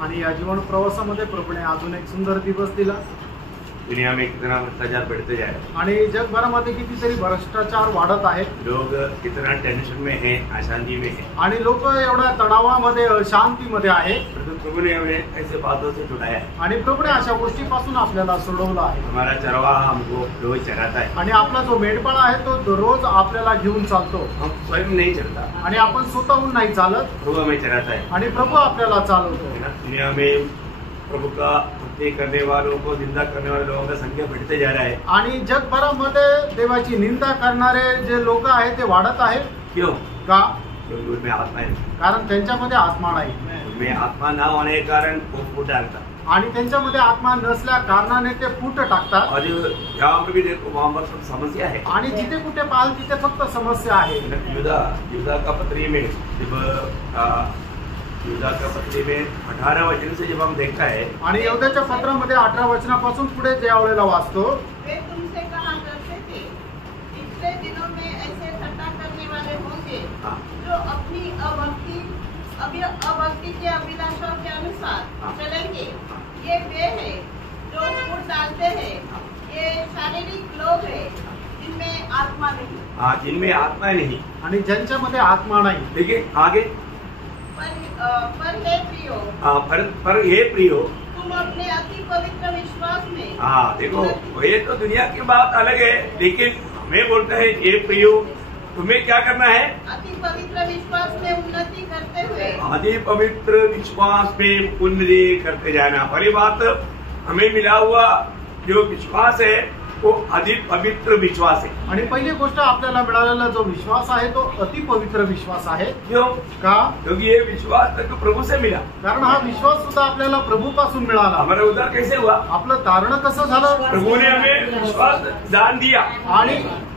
आणि या जीवन प्रवासामध्ये प्रभूने अजून एक सुंदर दिवस दिला। दुनिया में कितना भ्रष्टाचार बढ़ते जा रहा है आणि जगभरामध्ये कितीतरी भ्रष्टाचार वाढत आहे। लोग कितना टेंशन में हैं, अशांति में हैं आणि लोक एवढ्या तणावामध्ये अशांतीमध्ये आहे। प्रभु ने हमें ऐसे बातों से छुड़ाया है आणि प्रभूने अशा गोष्टीपासून आपल्याला सोडवलं आहे। हमारा चरवाहा हमको रोज चराता है आणि आपला जो मेंढपाळ आहे तो दररोज आपल्याला घेऊन चालतो। हम स्वयं नहीं चलता आणि आपण स्वतःहून नाही चालत, प्रभु हमें चराता है आणि प्रभू आपल्याला चालवतो। दुनिया में प्रभु का भक्ति करने वालों को निंदा करने वाले लोगों का संख्या बढ़ते जा रहा है आणि जगभरामध्ये देवाची निंदा करणारे जे लोक आहेत ते वाढत आहेत। क्यों? का? क्योंकि उनमें आत्मा है, कारण त्यांच्यामध्ये आत्मा नाही। उनमें आत्मा ना होने के कारण वो फूट डालता आणि त्यांच्यामध्ये आत्मा नसल्या कारणाने ते फूट टाकतात। और जहाँ पर भी देखो वहाँ पर सब समस्या है आणि जिथे कुठे पाहाल तिथे फक्त समस्या आहे। युदा का पत्री में जब युदा का पत्री में 18 वचन से जब हम देखता है आणि यहूदाच्या पत्रामध्ये 18 वचनापासून पुढे जे आवलेला वाचतो, वे तुमसे कहा करते थे, पिछले दिनों में ऐसे ठट्ठा करने वाले होंगे जो अपनी अभक्ति के अभिलाषाओं के अनुसार चलेंगे। ये वे हैं जो फूट डालते हैं, ये शारीरिक लोग हैं जिनमें आत्मा नहीं। जिनमें आत्मा नहीं आणि ज्यांच्यामध्ये आत्मा नाही। देखिए आगे पर हे प्रियो, पर हे प्रियो तुम अपने अति पवित्र विश्वास में देखो ये तो दुनिया की बात अलग है, लेकिन हमें बोलता है हे प्रियो तुम्हें क्या करना है? अति पवित्र विश्वास में उन्नति करते हुए, अति पवित्र विश्वास में उन्नति करते जाना। पहली बात हमें मिला हुआ जो विश्वास है वो अति पवित्र विश्वास है। आणि पहिली गोष्ट आपल्याला मिळालेला जो विश्वास आहे तो अति पवित्र विश्वास आहे। क्यों? का? क्योंकि ये विश्वास तक प्रभु से मिला, कारण हा विश्वास सुद्धा आपल्याला प्रभू पासून मिळाला। हमारा उद्धार कैसे हुआ? आपलं तारण कसं झालं? प्रभु ने हमें विश्वास दान दिया आणि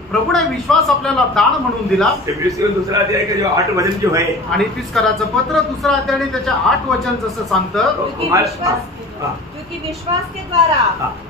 प्रभूने विश्वास आपल्याला दान म्हणून दिला। दूसरा अध्याय का जो 8 वचन जो है आणि तिसकराचं पत्र दुसरा अध्याय आणि त्याच्या 8 वचन जसं सांगतं, क्योंकि विश्वास के द्वारा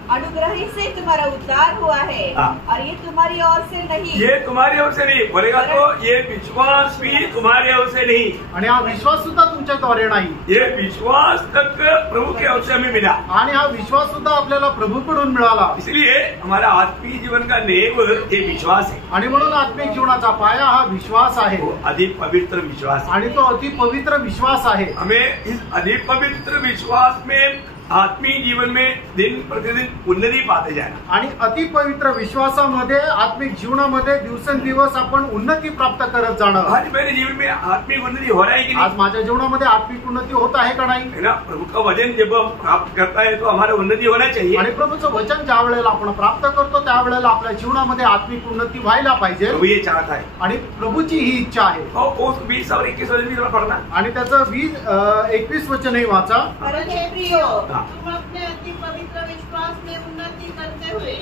अनुग्रह ही से तुम्हारा उद्धार हुआ है और ये तुम्हारी ओर से नहीं। ये तुम्हारी ओर से नहीं बोलेगा तो ये विश्वास भी तुम्हारी ओर से नहीं। आणि हा विश्वास सुद्धा तुमच्याद्वारे नाही। ये विश्वास तक प्रभु के ओर से हमें मिला आणि हा विश्वास सुद्धा आपल्याला प्रभूकडून मिळाला। इसलिए हमारा आत्मिक जीवन का नेव ये विश्वास है आणि म्हणून आत्मिक जीवनाचा पाया हा विश्वास आहे। अधिक पवित्र विश्वास आणि तो अति पवित्र विश्वास आहे। हमें इस अधिक पवित्र विश्वास में आत्मिक जीवन में दिन प्रतिदिन उन्नति पाते जाना। आणि अति पवित्र विश्वासामध्ये आत्मिक जीवनामध्ये दिवसेंदिवस आपण उन्नती प्राप्त करत जाणं। आज मेरे जीवन में आत्मिक उन्नति हो रहा है कि नहीं? आज माझ्या जीवनामध्ये आत्मिक उन्नती होत आहे का नाही? है ना? प्रभु का वचन जब हम प्राप्त करता है तो हमारा उन्नति होना चाहिए। आणि प्रभूचं वचन ज्या वेळेला आपण प्राप्त करतो त्यावेळेला आपल्या जीवनामध्ये आत्मिक उन्नती व्हायला पाहिजे। प्रभु ये चाहता है आणि प्रभूची ही इच्छा आहे। और उस 20 और 21 वचन भी पढ़ना आणि त्याचं 20-21 वचनही वाचा। परंतु प्रियो तुम अपने अति पवित्र विश्वास में उन्नति करते हुए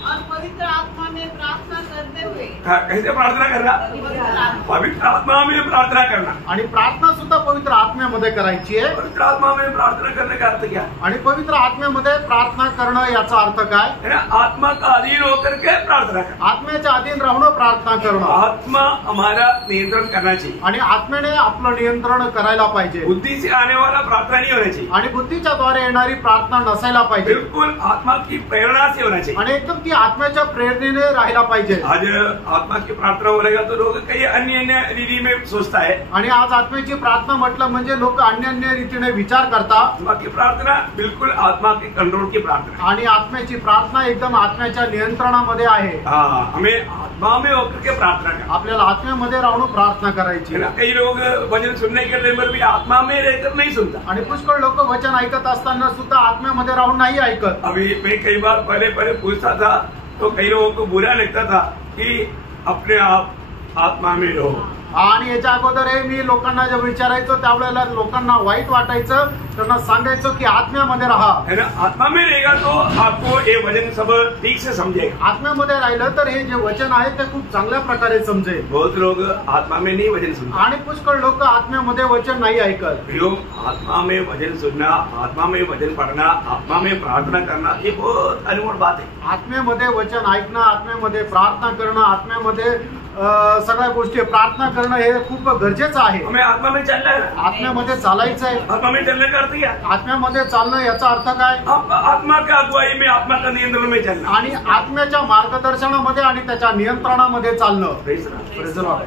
और पवित्र आत्मा में प्रार्थना करते हुए। कैसे प्रार्थना करना? पवित्र आत्मा में प्रार्थना करना। आणि प्रार्थना सुद्धा पवित्र आत्म्यामध्ये करायची आहे। पवित्र आत्मा में प्रार्थना करने का अर्थ क्या? आणि पवित्र आत्म्यामध्ये प्रार्थना करणं याचा अर्थ काय? है ना? आत्मा का अधीन होकर के प्रार्थना करना, आत्म्याच्या अधीन राहून प्रार्थना करणं। आत्मा हमारा नियंत्रण करना चाहिए आणि आत्म्याने आपलं नियंत्रण करायला पाहिजे। बुद्धि से आने वाला प्रार्थना नहीं होना चाहिए आणि बुद्धीच्या द्वारे येणारी प्रार्थना नसायला पाहिजे। बिल्कुल आत्मा की प्रेरणा से होना चाहिए आणि एकदम ती आत्म्याच्या प्रेरणेने राहायला पाहिजे। आज आत्मा की प्रार्थना बोलेगा तो लोग कई अन्य रीति में सोचता है। आणि आज आत्म्याची प्रार्थना म्हटलं म्हणजे लोक अन्य रीतीने विचार करतात। आत्मा की प्रार्थना बिल्कुल आत्मा के कंट्रोल की प्रार्थना, आणि आत्म्याची प्रार्थना एकदम आत्म्याच्या नियंत्रणामध्ये आहे। हमें आत्मा में होकर के प्रार्थना करना, आपल्याला आत्म्यामध्ये राहून प्रार्थना करायची। कई लोग वचन सुनने के टाइम पर भी आत्मा में रहकर नहीं सुनता। आणि पुष्कळ लोक वचन ऐकत असताना सुद्धा आत्म्यामध्ये राहून नाही ऐकत। अभी मैं कई बार पहले पूछता था तो कई लोगों को बुरा लगता था कि अपने आप आत्मा में रहो, आणि याच्या अगोदर मी लोकांना जेव्हा विचारायचो त्यावेळेला लोकांना वाईट वाटायचं, त्यांना सांगायचो की आत्म्यामध्ये राहा. है ना, आत्मा में रहेगा तो आपको ये वचन सब ठीक से समझेगा. आत्म्यामध्ये राहिलं तर हे जे वचन आहे ते खूप चांगल्या प्रकारे समजेल. बहुत लोग आत्मा में नहीं वचन सुनते आणि पुष्कळ लोक आत्म्यामध्ये वचन नाही ऐकत. आत्मा में वचन सुनना, आत्मा में वचन पढ़ना, आत्मा में प्रार्थना करना, ये बहुत अनमोल बात है. आत्म्यामध्ये वचन ऐकणं, आत्म्यामध्ये प्रार्थना करणं, आत्म्यामध्ये सगळ्या गोष्टी प्रार्थना करणं हे खूप गरजेचं आहे. हमें आत्मा में चलना है. आत्म्यामध्ये चालायचं आहे. आत्मा में चलने का अर्थ क्या? आत्म्यामध्ये चालणं याचा अर्थ काय? आत्मा का अगुवाई में, आत्मा का नियंत्रण में चलना. आणि आत्म्याच्या मार्गदर्शनामध्ये आणि त्याच्या नियंत्रणामध्ये चालणं.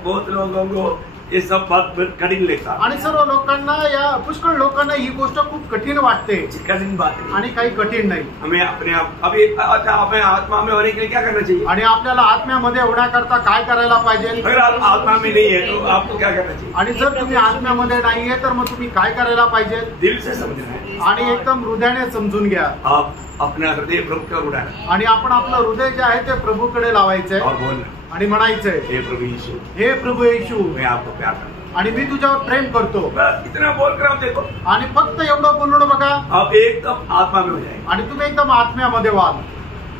बहुत लोगों को ये सब बात कठिन लगता. आणि सर्व लोकांना, या पुष्कळ लोकांना ही गोष्ट खूप कठीण वाटते. कठिन बात है आणि काही कठीण नाही. हमें अपने आप अभी अच्छा हमें आत्मा में होने के लिए क्या करना चाहिए? आणि आपल्याला आत्म्यामध्ये होण्याकरता काय करायला पाहिजे? अगर आप आत्मा में नहीं है तो आपको क्या करना चाहिए? आणि जर तुम्ही आत्म्यामध्ये नाहीये तर मग तुम्ही काय करायला पाहिजे? दिल से समझना है आणि एकदम हृदयाने समजून घ्या. आप अपना हृदय प्रभु का उड़ाना आणि आपण आपलं हृदय जे आहे ते प्रभूकडे लावायचंय और बोलना, आणि म्हणायचंय, हे प्रभु यीशु, हे प्रभू येशू, मैं आपको प्यार करता आणि मी तुझ्यावर प्रेम करतो. हूं. बस इतना बोलकर आप देखो, आणि फक्त एवढं बोलणं बघा आप एकदम आत्मा में हो जाएंगे. आणि तुम्ही एकदम आत्म्यामध्ये व्हाल.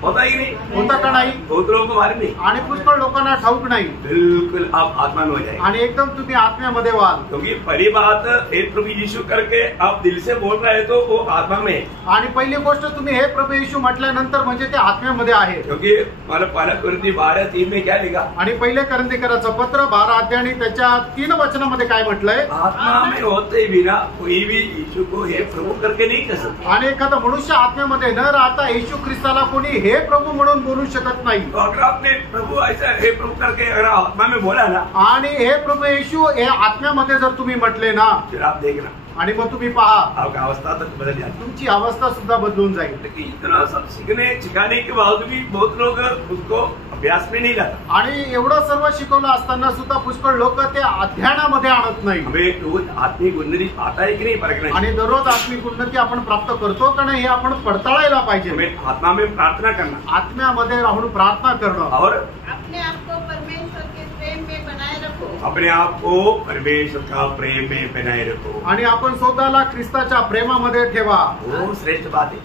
होता ही नहीं. होता का नाही? बहुत लोगों को मालूम नहीं. आणि पुष्कळ लोकांना ठाऊक नाही. बिल्कुल आप आत्मा में हो जाएंगे. आणि एकदम तुम्ही आत्म्यामध्ये व्हाल. क्योंकि पहली बात हे प्रभु यीशु करके आप दिल से बोल रहे हैं तो वो आत्मा में है. आणि पहिली गोष्ट तुम्ही हे प्रभू येशू म्हटल्यानंतर म्हणजे ते आत्म्यामध्ये आहे. क्योंकि मला पहिला कोरिंथी 12:3 में क्या लिखा? आणि पहिले कोरिंथीकराचं पत्र 12 आणि त्याच्या 3 वचनामध्ये काय म्हटलंय? आत्मा में होते बिना कोई भी यीशु को हे प्रभु करके नहीं कह सकता. आणि एखादा मनुष्य आत्म्यामध्ये न राहता येशू ख्रिस्ताला कोणी हे प्रभु म्हणून बोलू शकत नाही. तो अगर आपने प्रभु ऐसा हे प्रभु करके अगर आत्मा में बोला ना, आणि हे प्रभु येशू हे आत्म्यामध्ये जर तुम्ही म्हटले ना, फिर आप देखना आणि मग तुम्ही पहा आपका अवस्था तक बदल जाती. तुमची अवस्था सुद्धा बदलून जाईल. लेकिन इतना सब सीखने सिखाने के बावजूद भी बहुत लोग उसको अभ्यास में नहीं लाता. आणि एवढं सर्व शिकवलं असताना सुद्धा पुष्कळ लोक ते अध्ययनामध्ये आणत नाही. हमें रोज आत्मिक उन्नति आता है कि नहीं परखना. आणि दररोज आत्मिक उन्नती आपण प्राप्त करतो का नाही हे आपण पडताळायला पाहिजे. हमें आत्मा में प्रार्थना करना, आत्म्यामध्ये राहून प्रार्थना करणं, और अपने आप को परमेश्वर के प्रेम में बनाए रखो. अपने आप को परमेश्वर का प्रेम में बनाए रखो. आणि आपण स्वतःला ख्रिस्ताच्या प्रेमामध्ये ठेवा. वो श्रेष्ठ बात है.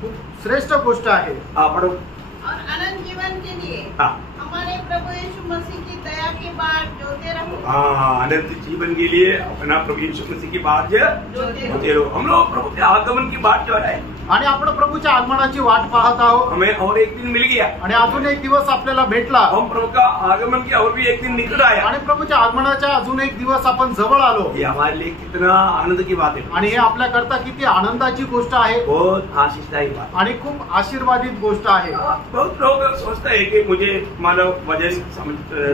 खूप श्रेष्ठ गोष्ट आहे. पढ़ो. और अनंत जीवन के लिए हाँ. हमारे प्रभु यीशु मसीह की दया की बाट जोते रहो. हाँ, अनंत जीवन के लिए अपना प्रभु यीशु मसीह की बात जोते रहो. हम लोग प्रभु के आगमन की बात जो है, आणि आपण प्रभूच्या आगमनाची वाट पाहत आहोत. हमें और एक दिन मिल गया. आणि अजून एक दिवस आपल्याला भेटला. हम प्रभु का आगमन की और भी एक दिन निकट आया. आणि प्रभूच्या आगमनाच्या अजून एक दिवस आपण जवळ आलो. ये हमारे लिए कितना आनंद की बात है. आणि हे आपल्याकरता किती आनंदाची गोष्ट आहे. बहुत आशीषदायी बात. आणि खूप आशीर्वादित गोष्ट आहे. बहुत लोग सोचते हैं कि मुझे मानव वजन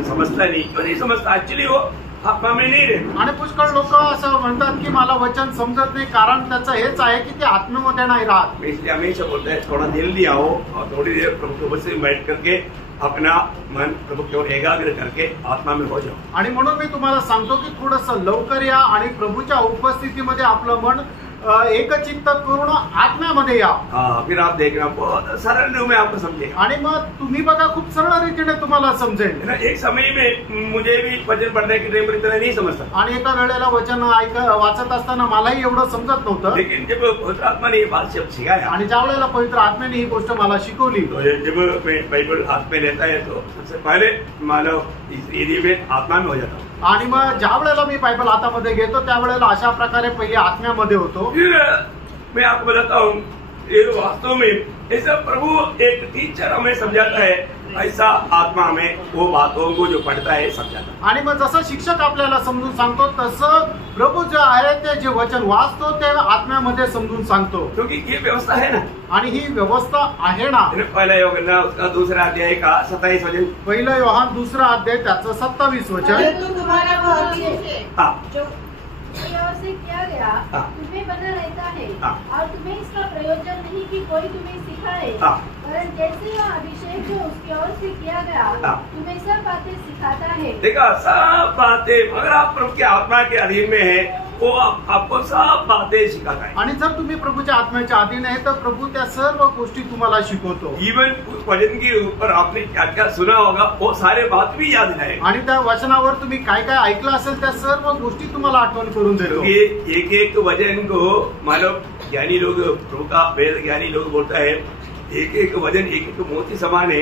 समझता नहीं, क्यों नहीं समझता? एक्चुअली वो आत्मा में नहीं रहते. आणि पुष्कळ लोक असं म्हणतात की मला वचन समजत नाही, कारण त्याचं हेच आहे की ते आत्म्यामध्ये नाही राहत. इसलिए हमेशा बोलते हैं थोड़ा दिल दिया हो और थोड़ी देर प्रभु के बस बैठ करके अपना मन प्रभु की ओर एकाग्र करके आत्मा में हो जाओ. आणि म्हणून मी तुम्हाला सांगतो की थोडस लवकर या आणि प्रभूच्या उपस्थितीमध्ये आपलं मन एकचित्त करून आत्म्यामध्ये या. फिर आप देखना बहुत सरल रूप में आपको समझेगा. आणि मग तुम्ही बघा खूप सरळ रीतीने तुम्हाला समजेल. एक समय में मुझे भी वचन पढ़ने के टाइम इतना नहीं समझता. आणि एका वेळेला वचन वाचत असताना मलाही एवढं समजत नव्हतं. लेकिन जब पवित्र आत्मा ने ये बात जब सिखाया, आणि ज्या वेळेला पवित्र आत्म्याने ही गोष्ट मला शिकवली, जब मैं बाइबल हाथ में लेता है तो सबसे पहले मानव इस यदि में आत्मा में हो जाता हूँ. आणि मग ज्या वेळेला मी बायबल हातामध्ये घेतो त्यावेळेला अशा प्रकारे पहिले आत्म्यामध्ये होतो. फिर मैं आपको बताता हूँ, ये वास्तव में ऐसा प्रभु एक टीचर हमें समझाता है, ऐसा आत्मा में वो बातों को जो पढ़ता है समझाता है. आणि मग जसं शिक्षक आपल्याला समजून सांगतो तसं प्रभू जे आहे ते जे वचन वाचतो ते आत्म्यामध्ये समजून सांगतो. क्योंकि ये व्यवस्था है ना, आणि ही व्यवस्था आहे ना. पहला योहन्ना उसका दूसरा अध्याय का 27 वचन, पहिलं योहान दुसरा अध्याय त्याचं 27 वचन. तुम्हारा भाग्य हाँ, जो से किया गया तुम्हें बना रहता है और तुम्हें इसका प्रयोजन नहीं कि कोई तुम्हें सिखाए, परंतु जैसे वह अभिषेक जो उसकी ओर से किया गया तुम्हें सब बातें सिखाता है. देखा सब बातें, अगर आप प्रभु की आत्मा के अधीन में है वो आपको सब बातें सिखाता है। आणि जर तुम्ही प्रभूच्या आत्म्याच्या अधीन आहे तर प्रभू त्या सर्व गोष्टी तुम्हाला शिकवतो। इवन उस वचन के ऊपर आपने क्या क्या सुना होगा वो सारे बात भी याद दिलाएगा। आणि त्या वचनावर तुम्ही काय काय ऐकलं असेल त्या सर्व गोष्टी तुम्हाला आठवण करून देतो। एक एक वचन को मालूम ज्ञानी लोग, प्रभु का वेद ज्ञानी लोग बोलता है एक एक वचन एक एक मोती समान है,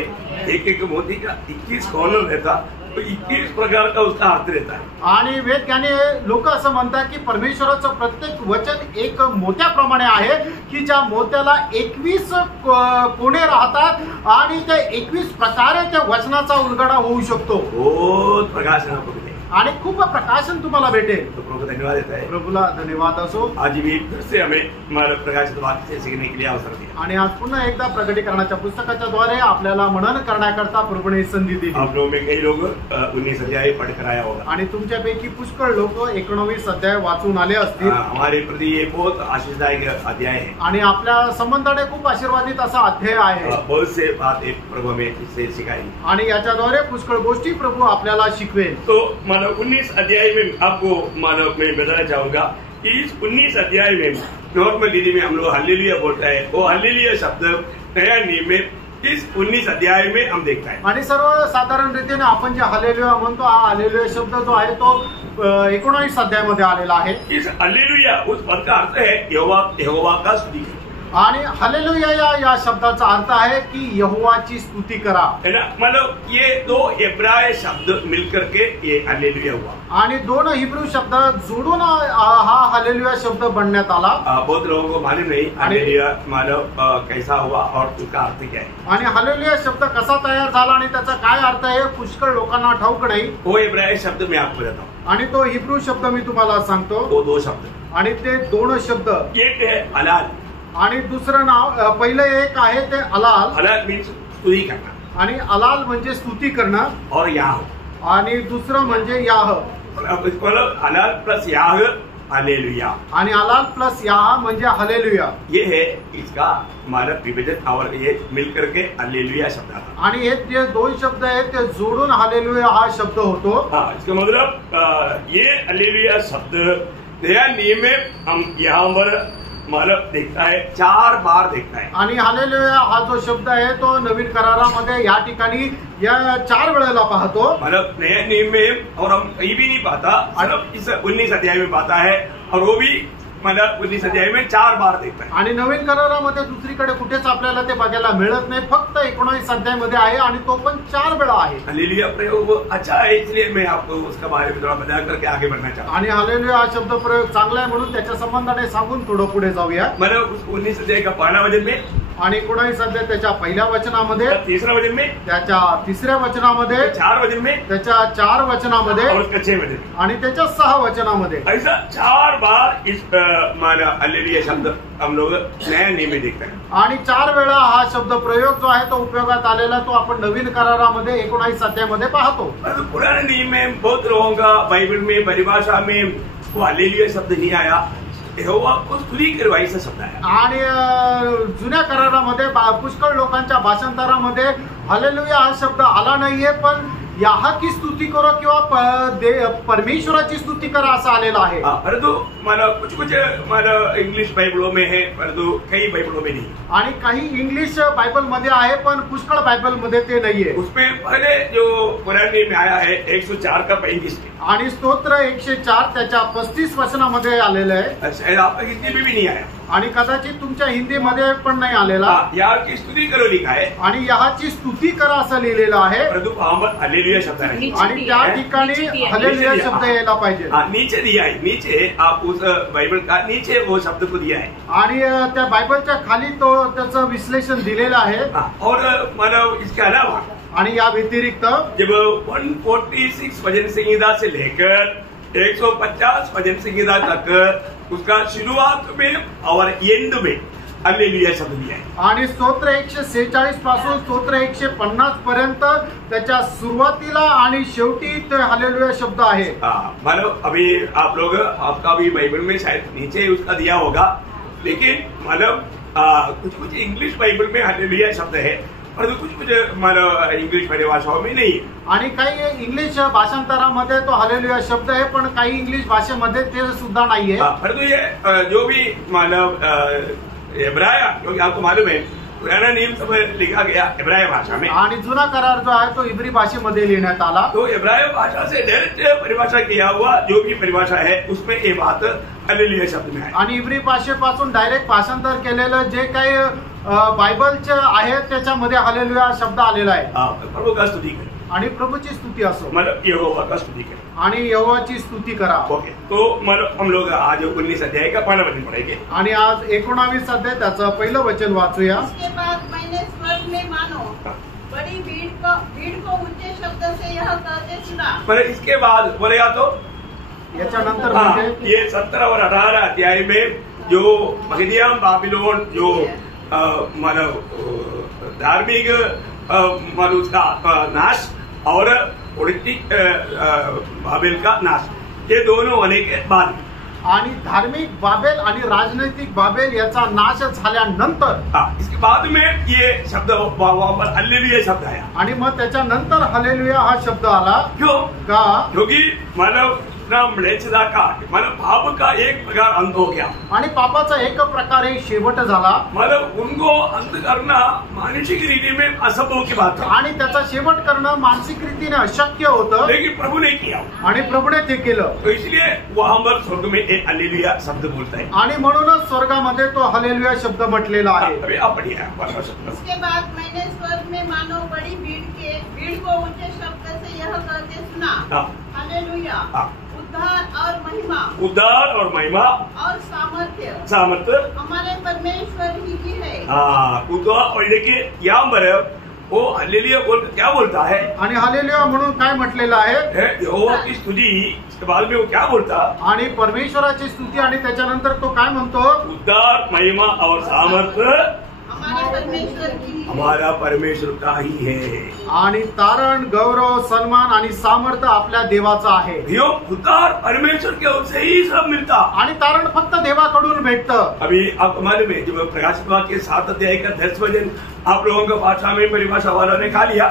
एक एक मोती का 21 कॉर्नर रहता, तो 21 प्रकार का उसका अर्थ रहता है। आणि वेदज्ञानी लोक असं म्हणतात की परमेश्वराचं प्रत्येक वचन एक मोत्याप्रमाणे आहे की ज्या मोत्याला 21 कोणे राहतात आणि ते 21 प्रकारे त्या वचनाचा उलगडा होऊ शकतो। बहुत प्रकाश आपको मिलेगा आणि खूप प्रकाशन तुम्हाला भेटेल। तो प्रभु धन्यवाद देता है। प्रभूला धन्यवाद असो। आज भी फिर से हमें हमारे प्रकाशित वाक्य से सीखने के लिए अवसर दिया आणि आज पुन्हा एकदा प्रकटीकरणाच्या पुस्तकाच्या द्वारे आपल्याला मनन करण्याकरता प्रभूने संधी दिली। आप लोगों में कई लोग 19 अध्याय पढ़कर आया होगा आणि तुमच्यापैकी पुष्कळ लोक 19 अध्याय वाचून आले असतील। हमारे प्रति ये बहुत आशीषदायक अध्याय है आणि आपल्या संबंधाने खूप आशीर्वादित असा अध्याय आहे। बहुत से बातें प्रभु हमें इससे सिखाई आणि याच्याद्वारे पुष्कळ गोष्टी प्रभू आपल्याला शिकवेल। तो मानो 19 अध्याय में आपको मानो मैं बताना चाहूंगा कि इस 19 अध्याय में नॉर्मली में हम लोग हालेलुया बोलता है, वो हालेलुया शब्द नया नियम में इस 19 अध्याय में हम देखता है। आणि सर्वसाधारण रीतीने आपण जे हालेलुया म्हणतो हा हालेलुया शब्द जो आहे तो 19 अध्यायामध्ये आलेला आहे। इस हालेलुया उस पद का अर्थ है यहोवा का स्तुति। आणि हालेलुया या शब्दाचा अर्थ आहे की यहोवाची स्तुती करा, है ना। मतलब ये दो इब्राय शब्द मिलकर के ये हालेलुया हुआ आणि दोन हिब्रू शब्द जोडून हा हालेलुया शब्द बनण्यात आला। बहुत लोगों को मालूम नहीं हालेलुया मतलब कैसा हुआ और उसका अर्थ क्या है। आणि हालेलुया शब्द कसा तयार झाला आणि त्याचा काय अर्थ आहे पुष्कळ लोकांना ठाऊक नाही। वो इब्राय शब्द मैं आपको बताता हूँ आणि तो हिब्रू शब्द मी तुम्हाला सांगतो। वो दो शब्द आणि ते दोन शब्द एक है अलाल आणि दुसरं नाव पहिलं एक आहे ते अलाल। अलाल मीन्स स्तुति करना आणि अलाल म्हणजे स्तुती करणं और याह आणि दुसरं म्हणजे याह। मतलब अलाल प्लस याह हालेलुया आणि अलाल प्लस याह म्हणजे हालेलुया। ये है इसका मानव विभेदन और ये मिलकर के हालेलुया शब्द आता। आणि हे जे दोन शब्द आहेत ते जोडून हालेलुया हा शब्द होतो। हाँ, इसका मतलब ये हालेलुया शब्द नया नियम में हम यहाँ पर मानव देखता है 4 बार देखता है। आणि हालेलुया हा जो शब्द आहे तो नवीन करारामध्ये या ठिकाणी या 4 वेळेला पाहतो। मतलब नया नियम में और हम कहीं भी नहीं पाता, सिर्फ इस 19 अध्याय में पाता है और वो भी मतलब 19 अध्याय में 4 बार देखता है। आणि नवीन करारामध्ये दुसरीकडे कुठेच आपल्याला ते बघायला मिळत नाही, फक्त 19 अध्यायामध्ये आहे आणि तो पण 4 वेळा आहे। हालेलुया प्रयोग अच्छा है, इसलिए मैं आपको उसका बारे में थोड़ा बता करके आगे बढ़ना चाहता हूँ। आणि हालेलुया हा शब्द प्रयोग चांगला आहे म्हणून त्याच्या संबंधाने सांगून थोडं पुढे जाऊया। मतलब उस 19 अध्याय का पहला वचन में आणि 19 अध्याय त्याच्या पहिल्या वचनामध्ये, तीसरा वचन में त्याच्या तिसऱ्या वचनामध्ये, 4 वचन में, त्याच्या 4 वचनामध्ये और उसका 6 वचन में, आणि त्याच्या 6 वचनामध्ये ऐसा 4 बार इस माना हालेलुया शब्द हम लोग नया नियम में देखते हैं। आणि 4 वेळा हा शब्द प्रयोग जो आहे तो उपयोगात आलेला तो आपण नवीन करारामध्ये 19 अध्यायामध्ये पाहतो। पुराने नियम में बहुत लोगों का बाइबल में परिभाषा में वो हालेलुया शब्द नहीं आया, यहोवा को स्तुति करवायचा शब्द आहे। आणि जुन्या करारामध्ये पुष्कळ लोकांच्या भाषांतरामध्ये हालेलुया हा शब्द आला नाहीये, पण याह की स्तुती करो किंवा परमेश्वराची स्तुती करा असा आलेला आहे। परंतु मला कुछ मला इंग्लिश बाइबलों में है, परंतु कई बाइबलों में नहीं। आणि काही इंग्लिश बाइबल मध्ये आहे पण पुष्कळ बाइबल मध्ये ते नाहीये। उसमें पहले जो पुराने में आया है 104 का 35 में, आणि स्तोत्र 104 त्याच्या 35 वचनामध्ये आलेलं आहे। शायद आपका हिंदी में भी नहीं आया आणि कदाचित तुमच्या हिंदीमध्ये पण नाही आलेला। याह की स्तुति करो लिखा है आणि याची स्तुती करा असं लिहिलेलं आहे, परंतु वहां पर हालेलुया शब्द है आणि त्या ठिकाणी हालेलुया शब्द यायला पाहिजे। नीचे दिया है, नीचे आप उस बाइबल का नीचे वो शब्द को दिया है आणि त्या बायबलच्या खाली तो त्याचं विश्लेषण दिलेलं आहे। और मतलब इसके अलावा आणि या व्यतिरिक्त जब 146 भजन संहिता से लेकर 150 भजन संहिता तक उसका शुरुआत में और एंड में हालेलुया शब्द दिया है। आणि स्तोत्र 146 पासून स्तोत्र 150 पर्यंत त्याच्या सुरुवातीला आणि शेवटी ते हालेलुया शब्द आहे। मतलब अभी आप लोग आपका भी बाइबल में शायद नीचे उसका दिया होगा, लेकिन मतलब कुछ इंग्लिश बाइबल में हालेलुया शब्द है, परंतु कुछ मला इंग्लिश मध्ये भाषाओं में नहीं है. आणि काही इंग्लिश भाषांतरामध्ये तो हालेलुया शब्द आहे, पण काही इंग्लिश भाषेमध्ये ते सुद्धा नाहीये. परंतु ये जो भी मानव इब्राया, क्योंकि आपको मालूम है पुराना नियम सब लिखा गया इब्राय भाषा में, आणि जुना करार जो आहे तो इब्री भाषेमध्ये लिहिण्यात आला. तो इब्राय भाषा से डायरेक्ट परिभाषा किया हुआ जो भी परिभाषा है उसमें ये बात हालेलुया शब्द में है. आणि इब्री भाषेपासून डायरेक्ट भाषांतर केलेलं जे काही बायबलचे आहे त्याच्यामध्ये हालेलुया शब्द आलेला आहे. प्रभु का स्तुति करें आणि प्रभूची स्तुती असो, मतलब यहोवा का स्तुति करें आणि यहोवाची स्तुती करा. ओके, तो मतलब हम लोग आज 19 अध्याय का पहला वचन पढ़ेंगे. आणि आज 19 अध्याय त्याचं पहिलं वचन वाचूया. उसके बाद मैंने स्वर्ग में मानो बड़ी भीड़ को ऊंचे शब्द से यह कहते सुना. मतलब इसके बाद बोलेगा तो याच्यानंतर म्हणजे ये 17 और 18 अध्याय में जो मगदियाम बाबिलोन जो मतलब धार्मिक मतलब उसका नाश और पॉलिटिक बाबेल का नाश, ये दोनों होने के बाद आणि धार्मिक बाबेल आणि राजनैतिक बाबेल याचा नाश झाल्यानंतर इसके बाद में ये शब्द वहां पर हालेलुया शब्द आया. आणि मग त्याच्यानंतर हालेलुया हा शब्द आला. क्यों? का? क्योंकि मानव म्लेच्छता का मतलब पाप का एक प्रकार अंत हो गया आणि पापाचा एक प्रकारे शेवट झाला. मतलब उनको अंत करना मानसिक रीति में असंभव की बात है आणि त्याचा शेवट करणं मानसिक रीतीने अशक्य होतं, लेकिन प्रभु ने किया आणि प्रभूने ते केलं. तो इसलिए वहां पर स्वर्ग में एक हालेलुया शब्द बोलता है आणि म्हणूनच स्वर्गामध्ये तो हालेलुया शब्द म्हटलेला आहे. अभी आप पढ़िए. उसके बाद मैंने स्वर्ग में मानो बड़ी भीड़ को ऊंचे शब्द से यह कहते सुना हालेलुया, उद्धार और महिमा, उद्धार और महिमा और सामर्थ्य हमारे परमेश्वर ही की है. उद्धार. और देखिए यहाँ पर वो हालेलुया बोल क्या बोलता है, आणि हालेलुया म्हणून काय म्हटलेलं आहे, यहोवा की स्तुति. इसके बाद में वो क्या बोलता, आणि परमेश्वराची स्तुती, आणि त्याच्यानंतर तो काय म्हणतो, उद्धार महिमा और सामर्थ्य हमारा परमेश्वर का ही है. आणि तारण गौरव सन्मान आणि सामर्थ्य आपल्या देवाचा आहे. उद्धार परमेश्वर के ओर से ही सब मिलता, आणि तारण फक्त देवाकडून भेटतं. अभी आप मालूम है जब प्रकाशित वाक्य के 7 अध्याय का 10 वचन आप लोगों का भाषा में परिभाषा वालों ने खा लिया,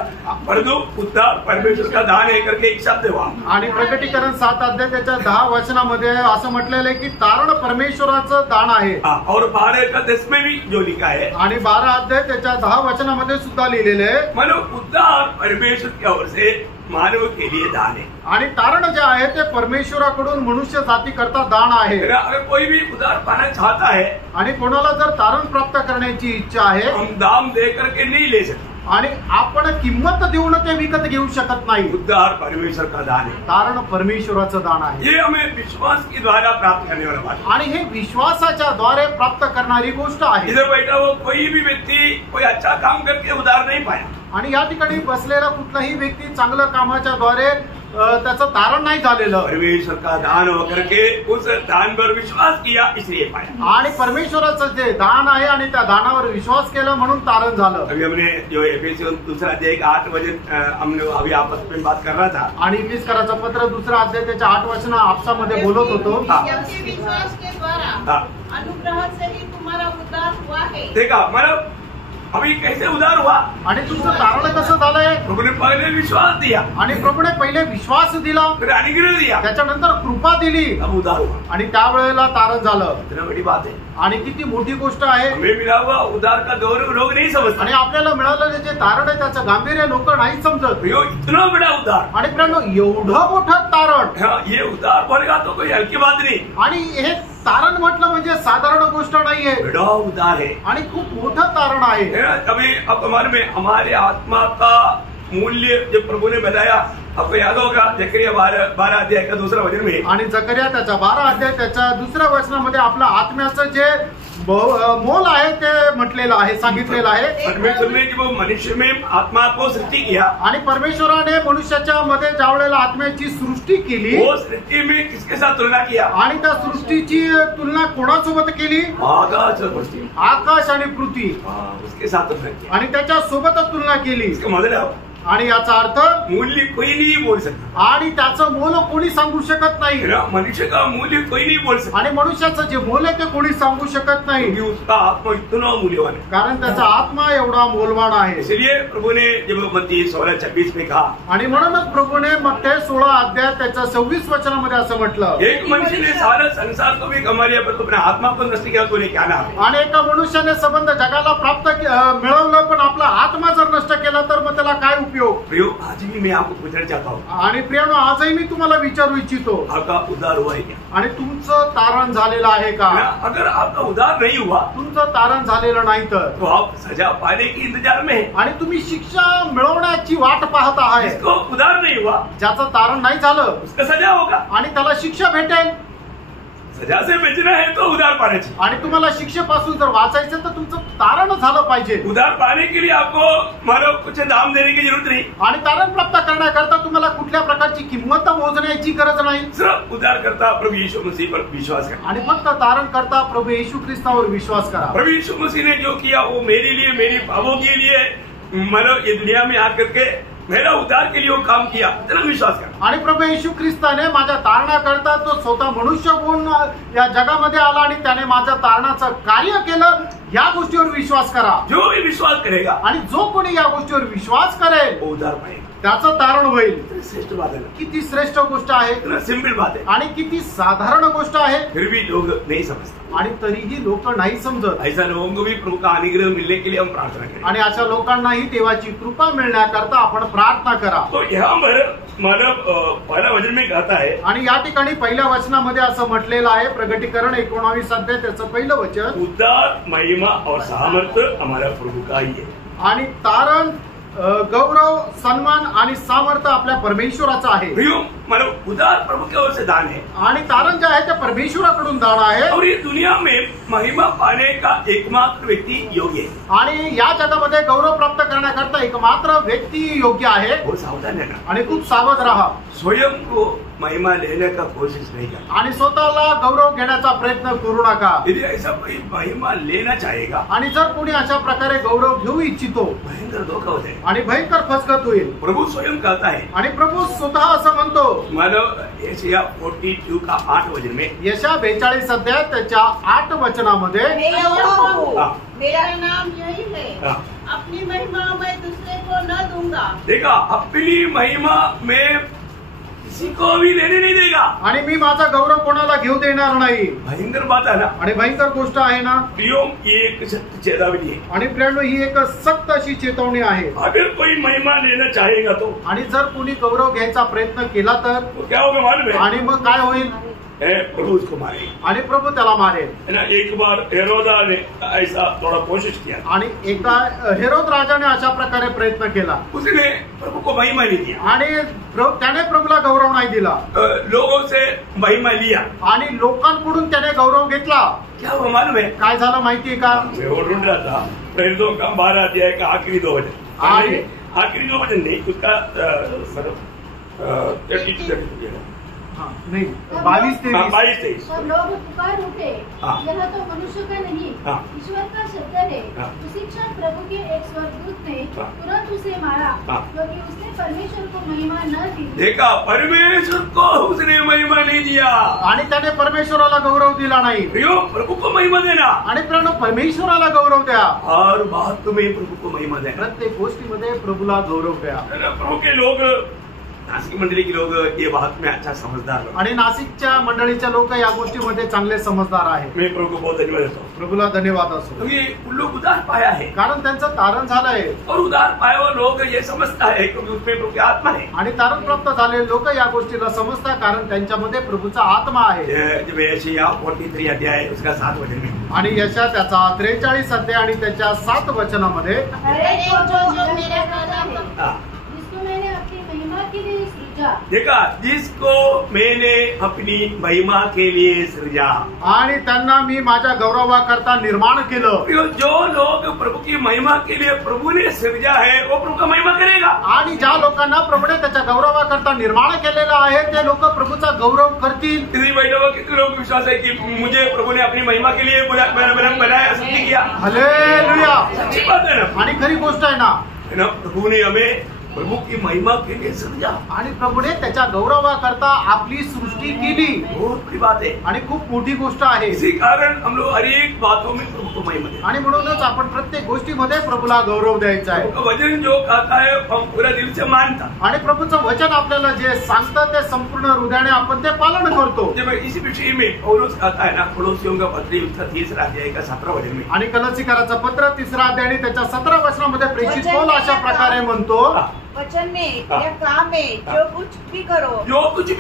परंतु उद्धार परमेश्वर का दान है करके एक शब्द हुआ. आणि प्रकटीकरण 7 अध्याय त्याच्या 10 वचनामध्ये असं म्हटलेलं आहे की तारण परमेश्वराचं दान आहे. और 12 का 10 में भी जो लिखा है, आणि 12 अध्याय त्याच्या 10 वचनामध्ये सुद्धा लिहिलेले आहे. मतलब उद्धार परमेश्वर की ओर से मानव के लिए दान है. आणि तारण जे आहे ते परमेश्वराकडून मनुष्य जाती करता दान आहे. अगर कोई भी उद्धार पाना चाहता है, आणि कोणाला जर तारण प्राप्त करण्याची इच्छा आहे, हम दाम दे करके नहीं ले सकते, आणि आपण किंमत देऊन ते विकत घेऊ शकत नाही. उद्धार परमेश्वर का दान है, तारण परमेश्वराचं दान आहे. ये हमें विश्वास के द्वारा प्राप्त करने वाला बात. आणि हे विश्वासाच्या द्वारे प्राप्त करणारी गोष्ट आहे. इधर बैठा वो कोई भी व्यक्ति कोई अच्छा काम करके उद्धार नहीं पाया, आणि या ठिकाणी बसलेला कुठलाही व्यक्ती चांगल्या कामाच्या द्वारे त्याचं तारण नाही झालेलं. परमेश्वर का दान होकर के उस दान पर विश्वास किया इसलिए पाया. आणि परमेश्वराचं जे दान आहे आणि त्या दानावर विश्वास केला म्हणून तारण झालं. अभी हमने जो एफेसियन 2 अध्याय का 8 वचन हमने अभी आपस में बात कर रहा था, आणि 20 कराचं पत्र 2 अध्याय त्याच्या 8 वचन आपसामध्ये बोलत होतो. विश्वास के द्वारा अनुग्रह से ही तुम्हारा उद्धार हुआ है. देखा मतलब अभी कैसे उद्धार हुआ, आणि तुमचं तारण कसं झालंय, प्रभु ने पहले विश्वास दिया, आणि प्रभूने पहिले विश्वास दिला, फिर अनुग्रह दिया, त्याच्यानंतर कृपा दिली, अब उद्धार हुआ. आणि त्यावेळेला तारण झालं. इतना बड़ी बात है. आणि किती मोठी गोष्ट आहे. हमें मिला हुआ उद्धार का गौरव लोग नहीं समझते, आणि आपल्याला मिळालेलं जे तारण आहे त्याचं गांभीर्य लोक नाही समजत. इतना बड़ा उद्धार, आणि मित्रांनो एवढं मोठं तारण, ये उद्धार बोलेगा तो कोई हल्की बात नहीं. आणि हे तारण म्हटलं म्हणजे साधारण गोष्ट नाहीये, बड़ा उद्धार है, आणि खूप मोठं तारण आहे. अभी अब हमारे आत्मा का मूल्य जो प्रभु ने बताया आपको याद होगा, जकरिया 12 अध्याय का 2 वचन में, आणि जकरिया त्याच्या 12 अध्याय त्याच्या 2 वचनामध्ये आपल्या आत्म्याचं जे मोल आहे ते म्हटलेलं आहे, सांगितलेलं आहे. परमेश्वर ने जब मनुष्य में आत्मा को सृष्टि किया, आणि परमेश्वराने मनुष्याच्या मध्ये ज्यावेळेला आत्म्याची सृष्टी केली, वो सृष्टि में किसके साथ तुलना किया, आणि त्या सृष्टीची तुलना कोणासोबत केली, आकाश आणि पृथ्वी उसके साथ तुलना किया, आणि त्याच्या सोबतच तुलना केली. इसका मतलब आणि याचा अर्थ मूल्य कोई नहीं बोल सकता, आणि त्याचं मोल कोणी सांगू शकत नाही, मनुष्य का मूल्य कोई नहीं बोल सकता, आणि मनुष्याचं जे मोल आहे ते कोणी सांगू शकत नाही, क्योंकि उसका आत्मा इतना मूल्यवान है, कारण त्याचा आत्मा एवढा मोलवान आहे. इसलिए प्रभु ने जब मत्ती 16:26 में कहा, आणि म्हणूनच प्रभूने मत्ती 16 अध्याय त्याच्या 26 वचनामध्ये असं म्हटलं, एक मनुष्य ने सारा संसार को भी कमा लिया पर अपने आत्मा को नष्ट किया तो क्या नाम. आणि एका मनुष्याने संबंध जगाला प्राप्त मिळवलं पण आपला आत्मा जर नष्ट केला तर मग त्याला काय उपयोग. प्रियो, आज भी मैं आपको पूछना चाहता हूँ, आणि प्रियानो, आजही मी तुम्हाला विचारू इच्छितो, आपका उद्धार हुआ है क्या? आणि तुमचं तारण झालेलं आहे का. अगर आपका उद्धार नहीं हुआ, तुमचं तारण झालेलं नाही तर तो आप सजा पाने की इंतजार में है. आणि तुम्ही शिक्षा मिळवण्याची वाट पाहत आहात. जिसको उद्धार नहीं हुआ, ज्याचं तारण नाही झालं उसका सजा होगा, आणि त्याला शिक्षा भेटेल. सजा से बचना है तो उद्धार पाने चाहिए. आणि तुम्हाला शिक्षेपासून जर वाचायचं तर तुमचं तारण झालं पाहिजे. उद्धार पाने के लिए आपको मानो कुछ दाम देने की जरूरत नहीं, आणि तारण प्राप्त करण्याकरता तुम्हाला कुठल्या प्रकारची किंमत मोजण्याची गरज नाही. सिर्फ उद्धार करता प्रभु यीशु मसीह पर विश्वास करा. आणि फक्त तारण करता प्रभु येशू ख्रिस्तावर विश्वास करा. प्रभु यीशु मसीह ने जो किया वो मेरे लिए, मेरी पापों के लिए, मानो ये दुनिया में आकर के मेरा उद्धार के लिए वो काम किया, इतना विश्वास करा. आणि प्रभू येशू ख्रिस्ताने माझ्या तारणाकरता तो स्वतः मनुष्य होऊन या जगामध्ये आला आणि त्याने माझ्या तारणाचं कार्य केलं, या गोष्टीवर विश्वास करा. जो भी विश्वास करेगा आणि जो कोणी या गोष्टीवर विश्वास करेल वो उद्धार पाएगा. त्याचं तारण होईल. श्रेष्ठ बात है ना, किती श्रेष्ठ गोष्ट आहे, सिंपल बात है. आणि किती साधारण गोष्ट आहे. फिर भी लोग नहीं समझते, आणि तरीही लोक नाही समजत. ऐसा लोगों को भी प्रभु का अनुग्रह मिलने के लिए हम प्रार्थना करें. आणि अशा लोकांनाही देवाची कृपा मिळण्याकरता आपण प्रार्थना करा. तो यहाँ पर मानव पहला वचन में कहता है, आणि या ठिकाणी पहिल्या वचनामध्ये असं म्हटलेलं आहे, प्रगटीकरण 19 अध्याय त्याचं पहिलं वचन, उद्धार, महिमा और सामर्थ्य हमारा प्रभु का ही है. आणि तारण, गौरव, सन्मान आणि सामर्थ्य आपल्या परमेश्वराचं आहे. प्रियो, मानव उद्धार प्रभु की ओर से दान है, आणि तारण जे आहे ते परमेश्वराकडून दान आहे. और ये दुनिया में महिमा पाने का एकमात्र व्यक्ति योग्य है. आणि या जगामध्ये गौरव प्राप्त करण्याकरता एकमात्र व्यक्ती योग्य आहे. वो सावधान है ना, आणि खूप सावध राहा. स्वयं को महिमा लेने का कोशिश नहीं करना. आणि स्वतःला गौरव घेण्याचा प्रयत्न करू नका. यदि ऐसा कोई महिमा लेना चाहेगा, आणि जर कोणी अशा प्रकारे गौरव घेऊ इच्छितो, भयंकर धोखा हो जाएगा. आणि भयंकर फसगत होईल. प्रभु स्वयं कहता है, आणि प्रभू स्वतः असं म्हणतो, मानव यशाया 42 का 8 वचन में, यशा 42 अध्याय त्याच्या 8 वचनामध्ये, मेरा नाम यही है, अपनी महिमा मैं दूसरे को न दूंगा. देखा, अपनी महिमा में किसी को भी लेने नहीं देगा. आणि मी माझा गौरव कोणाला घेऊ देणार नाही. भयंकर बात है ना. आणि भयंकर गोष्ट आहे ना. प्रियो, ये एक सत्य चेतावनी है. आणि प्रियांनो, ही एक सक्त अशी चेतावणी आहे. अगर कोई महिमा लेना चाहेगा तो, आणि जर कोणी गौरव घ्यायचा प्रयत्न केला तर क्या होगा मालूम है? आणि मग काय होईल? प्रभु उसको मारेगा. आणि प्रभू त्याला मारेल. है ना. एक बार हेरोदा ने ऐसा थोड़ा कोशिश किया, आणि एकदा हेरोद राजाने अशा प्रकारे प्रयत्न केला. उसने प्रभु को महिमा नहीं दिया, आणि त्याने प्रभूला गौरव नाही दिला. लोगों से महिमा लिया, आणि लोकांकडून त्याने गौरव घेतला. क्या हुआ मालूम है? काय झालं माहितीये का? मैं वो ढूंढ रहा था, पहले का 12 अध्याय का आखिरी 2 वचन, आखिरी 2 वचन नहीं, उसका मतलब 32 नहीं 22-23. और लोग पुकार उठे, यह तो मनुष्य का नहीं, ईश्वर का शब्द है. उसी क्षण प्रभु के एक स्वर्गदूत ने तुरंत उसे मारा, क्योंकि उसने परमेश्वर को महिमा न दी. देखा, परमेश्वर को उसने महिमा नहीं दिया. आणि त्याने परमेश्वराला गौरव दिला नाही. प्रियो, प्रभु को महिमा देना. आणि प्रियांनो, परमेश्वराला गौरव द्या. हर बात तुम्हें प्रभु को महिमा देना. प्रत्येक गोष्टीमध्ये प्रभूला गौरव द्या. प्रभु के लोग, नासिक मंडली के लोग ये बात में अच्छा समझदार लोग. आणि नाशिकच्या मंडळीच्या लोक या गोष्टीमध्ये चांगले समजदार आहेत. मैं प्रभु को बहुत धन्यवाद देता हूँ. प्रभूला धन्यवाद असो. तो ये उन लोग उद्धार पाया है, कारण त्यांचं तारण झालंय. और उद्धार पाया हुआ लोग ये समझता है क्योंकि उसमें प्रभु की आत्मा है. आणि तारण प्राप्त झालेले लोक या गोष्टीला समजतात, कारण त्यांच्यामध्ये प्रभूचा आत्मा आहे. जब यशाया 43 अध्याय उसका 7 वचन में, आणि यशा त्याचा 43 अध्याय आणि त्याच्या 7 वचनामध्ये, मैंने अपनी महिमा के लिए सृजा. देखा, जिसको मैंने अपनी महिमा के लिए सृजा. आणि त्यांना मी माझ्या गौरवाकरता निर्माण केलं. जो लोग प्रभु की महिमा के लिए प्रभु ने सृजा है वो प्रभु का महिमा करेगा. आणि ज्या लोकांना प्रभूने त्याच्या गौरवाकरता निर्माण केलेलं आहे ते लोक प्रभूचा गौरव करतील. कितनी बैठक, कितने लोग विश्वास है कि मुझे प्रभु ने अपनी महिमा के लिए बनाया, सृष्टि किया. हालेलुया. अच्छी बात है ना. आणि खरी गोष्ट आहे ना. प्रभु ने हमें प्रभु की महिमा के लिए सृजा। आणि प्रभूने त्याच्या गौरवाकरता आपली सृष्टी केली। बहुत बड़ी बात है आणि खूप मोठी गोष्ट आहे। इसी कारण हम लोग हर एक बातों में प्रभु को महिमा देते हैं। आणि म्हणूनच आपण प्रत्येक गोष्टीमध्ये प्रभूला गौरव द्यायचा आहे। वचन जो कहता है हम पूरा दिल से मानता। आणि प्रभूचं वचन आपल्याला जे सांगतं ते संपूर्ण हृदयाने आपण ते पालन करतो। जब इस विषय में पौलुस कहता है ना, कोलोसियों का पत्री उसका 3 अध्याय का 17 वचन में, आणि कलसीकराचं पत्र 3 अध्याय त्याच्या 17 वचनामध्ये प्रेषित पौल अशा प्रकारे म्हणतो, वचन में या काम में जो कुछ भी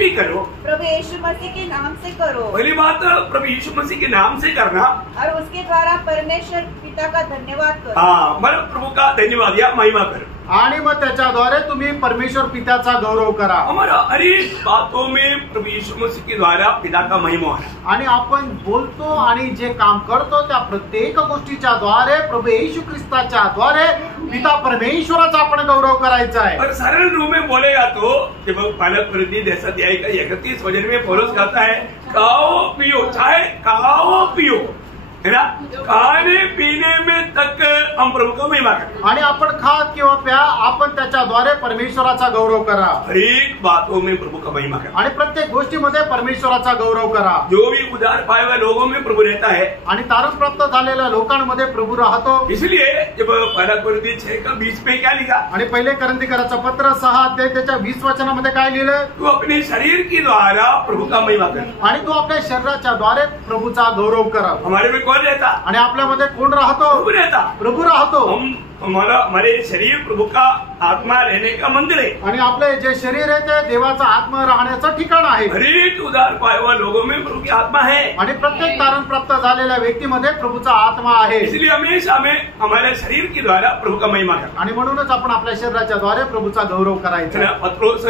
करो प्रभु यीशु मसीह के नाम से करो। पहली बात प्रभु यीशु मसीह के नाम से करना और उसके द्वारा परमेश्वर पिता का धन्यवाद करो। हाँ, मतलब प्रभु का धन्यवाद या महिमा करो। आणि मग त्याच्याद्वारे तुम्ही परमेश्वर पित्याचा गौरव करा। हमारा हर एक बातों में प्रभु यीशु मसीह के द्वारा पिता का महिमा है। आणि आपण बोलतो आणि जे काम करतो त्या प्रत्येक गोष्टीच्या द्वारे प्रभू येशू ख्रिस्ताच्या द्वारे पिता परमेश्वराचा आपण गौरव करायचा आहे। और सरल रूप में बोलेगा तो जब पहला कोरिन्थी 10 अध्याय का 31 वचन में पौलुस कहता है, खाओ पियो, चाहे खाओ पियो, है ना, खाने पीने में तक हम प्रभु को महिमा करें। आणि आपण खात किंवा प्या, आपण त्याच्याद्वारे परमेश्वराचा गौरव करा। हर एक बातों में प्रभु का महिमा करें आणि प्रत्येक गोष्टीमध्ये परमेश्वराचा गौरव करा। जो भी उद्धार पाए हुए लोगों में प्रभु रहता है आणि तारण प्राप्त झालेल्या लोकांमध्ये प्रभु राहतो। इसलिए जब पहला कोरिन्थी 6 का 20 में क्या लिखा, आणि पहिले कोरिन्थीकराचं पत्र 6 अध्याय त्याच्या 20 वचनामध्ये काय लिहिलंय, तू अपने शरीर के द्वारा प्रभु का महिमा कर। आणि तू आपल्या शरीराच्या द्वारे प्रभूचा गौरव करा। हमारे में कौन रहता, आणि आपल्यामध्ये कोण राहतो, प्रभु रहता। प्रभू राहतो। हमारे शरीर प्रभु का आत्मा रहने का मंदिर है। आणि आपले जे शरीर आहे ते देवाचा आत्मा राहण्याचं ठिकाण आहे। हर एक उद्धार पाए हुए लोगों में प्रभु की आत्मा है। आणि प्रत्येक तारण प्राप्त झालेल्या व्यक्तीमध्ये प्रभूचा आत्मा आहे। इसलिए हमेशा में हमारे शरीर के द्वारा प्रभु का महिमा करना। आणि म्हणूनच आपण आपल्या शरीराच्या द्वारे प्रभूचा गौरव करायचा। पत्रोस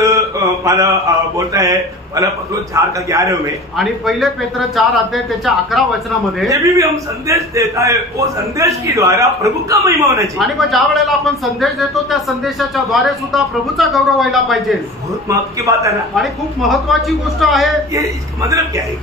मला बोलता है पहला पत्रोस 4 का 11 में, आणि पहिले पेत्र 4 अध्याय त्याच्या 11 वचनामध्ये, जब भी हम संदेश देता है वो संदेश के द्वारा प्रभु का महिमा होना चाहिए। आणि मग ज्या वेळेला आपण संदेश देतो त्या संदेशाच्या द्वारे सुद्धा प्रभूचा गौरव व्हायला पाहिजे। बहुत महत्व की बात है ना, आणि खूप महत्वाची गोष्ट आहे। ये इसका मतलब क्या है,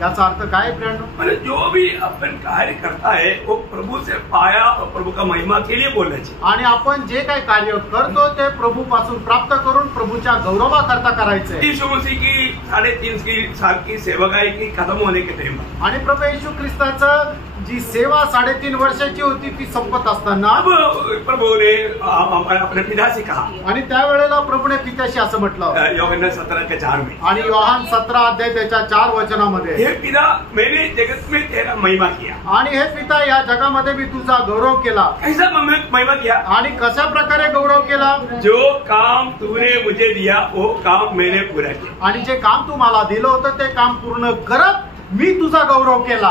याचा अर्थ काय प्रियांनो, मतलब जो भी अपन कार्य करता है वो प्रभु से पाया और प्रभु का महिमा के लिए बोलना चाहिए। आणि आपण जे काही कार्य करतो ते प्रभू पासून प्राप्त करून प्रभूच्या गौरवाकरता करायचंय। यीशु मसीह की 3.5 साल की सेवकाई की खत्म होने के टाइम, आणि प्रभू येशू ख्रिस्ताचं जी सेवा 3.5 वर्षाची होती ती संपत असताना अब प्रभु ने अपने पिता से कहा, आणि त्यावेळेला प्रभूने पित्याशी असं म्हटलं, यूहन्ना 17 के 4 में, आणि योहान 17 अध्याय त्याच्या 4 वचनामध्ये, हे पिता मैंने जगत में तेरा महिमा किया। आणि हे पिता या जगामध्ये मी तुझा गौरव केला। कैसा महिमा किया, आणि कशा प्रकारे गौरव केला, जो काम तूने मुझे दिया वो काम मैंने पूरा किया। आणि जे काम तू मला दिलं होतं ते काम पूर्ण करत मी तुझा गौरव केला।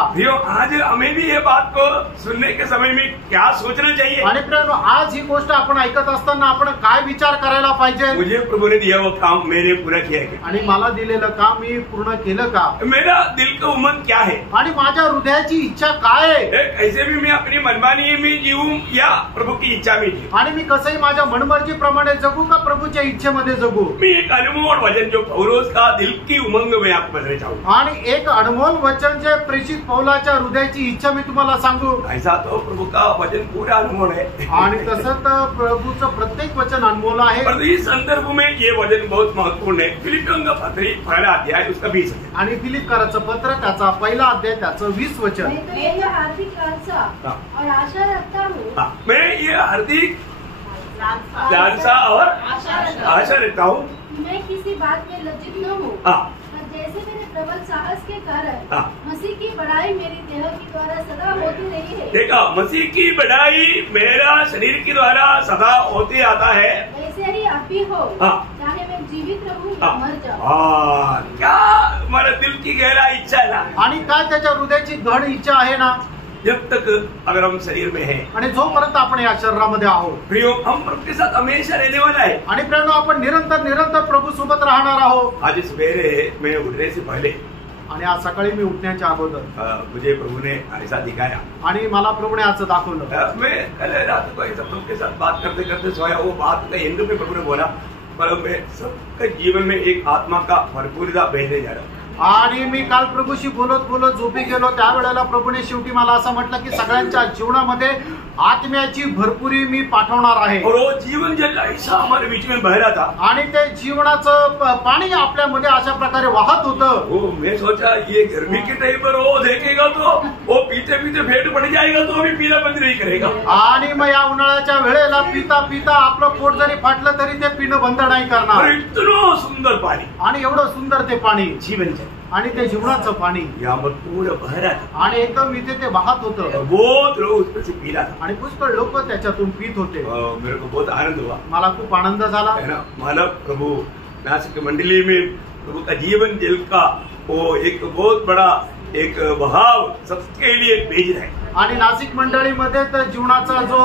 आज हमें भी ये बात को सुनने के समय में क्या सोचना चाहिए, आणि प्रियांनो आज ही गोष्ट आपण ऐकत असताना आपण काय विचार करायला पाहिजे, मुझे प्रभु ने दिया वो काम मैंने पूरा किया क्या, आणि मला दिलेलं काम मी पूर्ण केलं का, मेरा दिल का उमंग क्या है, आणि माझ्या हृदयाची इच्छा काय आहे, ऐसे भी मैं अपनी मनमानी में जीऊं या प्रभु की इच्छा में जीऊं, आणि मी कसंही माझ्या मनमर्जी प्रमाणे जगू का प्रभूच्या इच्छेमध्ये जगू। मी एक अनमोल वचन जो पौलुस का दिल की उमंग में आपको बताना चाहूंगा, आणि एक अनमोल वचन जे प्रेषित पौलाच्या हृदयाची इच्छा मी तुम्हाला सांगू। ऐसा तो प्रभु का वचन पूरा अनमोल है, आणि तसं तर प्रभूचं प्रत्येक वचन अनमोल आहे। पर इस संदर्भ में ये वचन बहुत महत्वपूर्ण है। फिलिपियों का पत्री 1 अध्याय उसका 20 वचन, आणि फिलिपकराचं पत्र त्याचा 1 अध्याय त्याचं 20 वचन, मैं तो ये हार्दिक लालसा और आशा रखता हूँ, मैं ये हार्दिक लालसा और आशा रखता हूँ, मैं किसी बात में लज्जित न हूँ, जैसे मेरे प्रबल साहस के कारण मसीह की बढ़ाई मेरी देह के द्वारा सदा होती रही है। देखा, मसीह की बढ़ाई मेरा शरीर के द्वारा सदा होते आता है, वैसे ही आप भी हो, चाहे मैं जीवित रहूं या मर जाऊं। क्या हमारा दिल की गहरा इच्छा है ना, आणि काय त्याच्या हृदयाची घड इच्छा आहे ना, जब तक अगर हम शरीर में हैं, आणि जोपर्यंत आपण या शरीरामध्ये आहोत, प्रियो हम प्रभु के साथ हमेशा रहने वाला है। आणि प्रियांनो आपण निरंतर प्रभू सोबत राहणार आहोत। आज सवेरे मैं उठने से पहले, आणि आज सकाळी मी उठण्याच्या अगोदर मुझे प्रभु ने ऐसा दिखाया, आणि मला प्रभूने असं दाखवलं। मैं कल रात को सब लोग के साथ बात करते करते सोया, वो बात का एंड में प्रभु ने बोला, पर मैं सबके जीवन में एक आत्मा का भरपूरता भेजने जा रहा हूँ। आणि मी काल प्रभूशी बोलत बोलत झोपी गेलो, त्यावेळेला प्रभूने शेवटी मला असं म्हटलं की सगळ्यांच्या जीवनामध्ये आत्म्याची भरपुरी मी पाठवणार आहे। और वो जीवन जल ऐसा हमारे बीच में बह रहा था, आणि ते जीवनाचं पाणी आपल्यामध्ये अशा प्रकारे वाहत होतं। वो मैं सोचा ये गर्मी के टाइम पर वो देखेगा तो वो पीते पीते फेंट पड़ जाएगा तो अभी पीना बंद नहीं करेगा। आणि मग या उन्हाळ्याच्या वेळेला पिता पिता आपलं पोट जरी फाटलं तरी ते पिणं बंद नाही करणार। और इतना सुंदर पानी, आणि एवढं सुंदर ते पाणी जीवन जल, आणि ते जीवनाचं पाणी यहाँ पर पूरा बह रहा था आणि एकदम इथे ते वाहत होतं। बहुत लोग उसमें से पी रहा था आणि पुष्कळ लोक त्याच्यातून पीत होते। मेरे को बहुत आनंद हुआ, मला खूप आनंद झाला। है ना। मानव प्रभु नासिक मंडली में प्रभु का जीवन जल का वो एक बहुत बड़ा एक बहाव सबके लिए भेज रहा है। आणि नाशिक मंडळीमध्ये तर जीवनाचा जो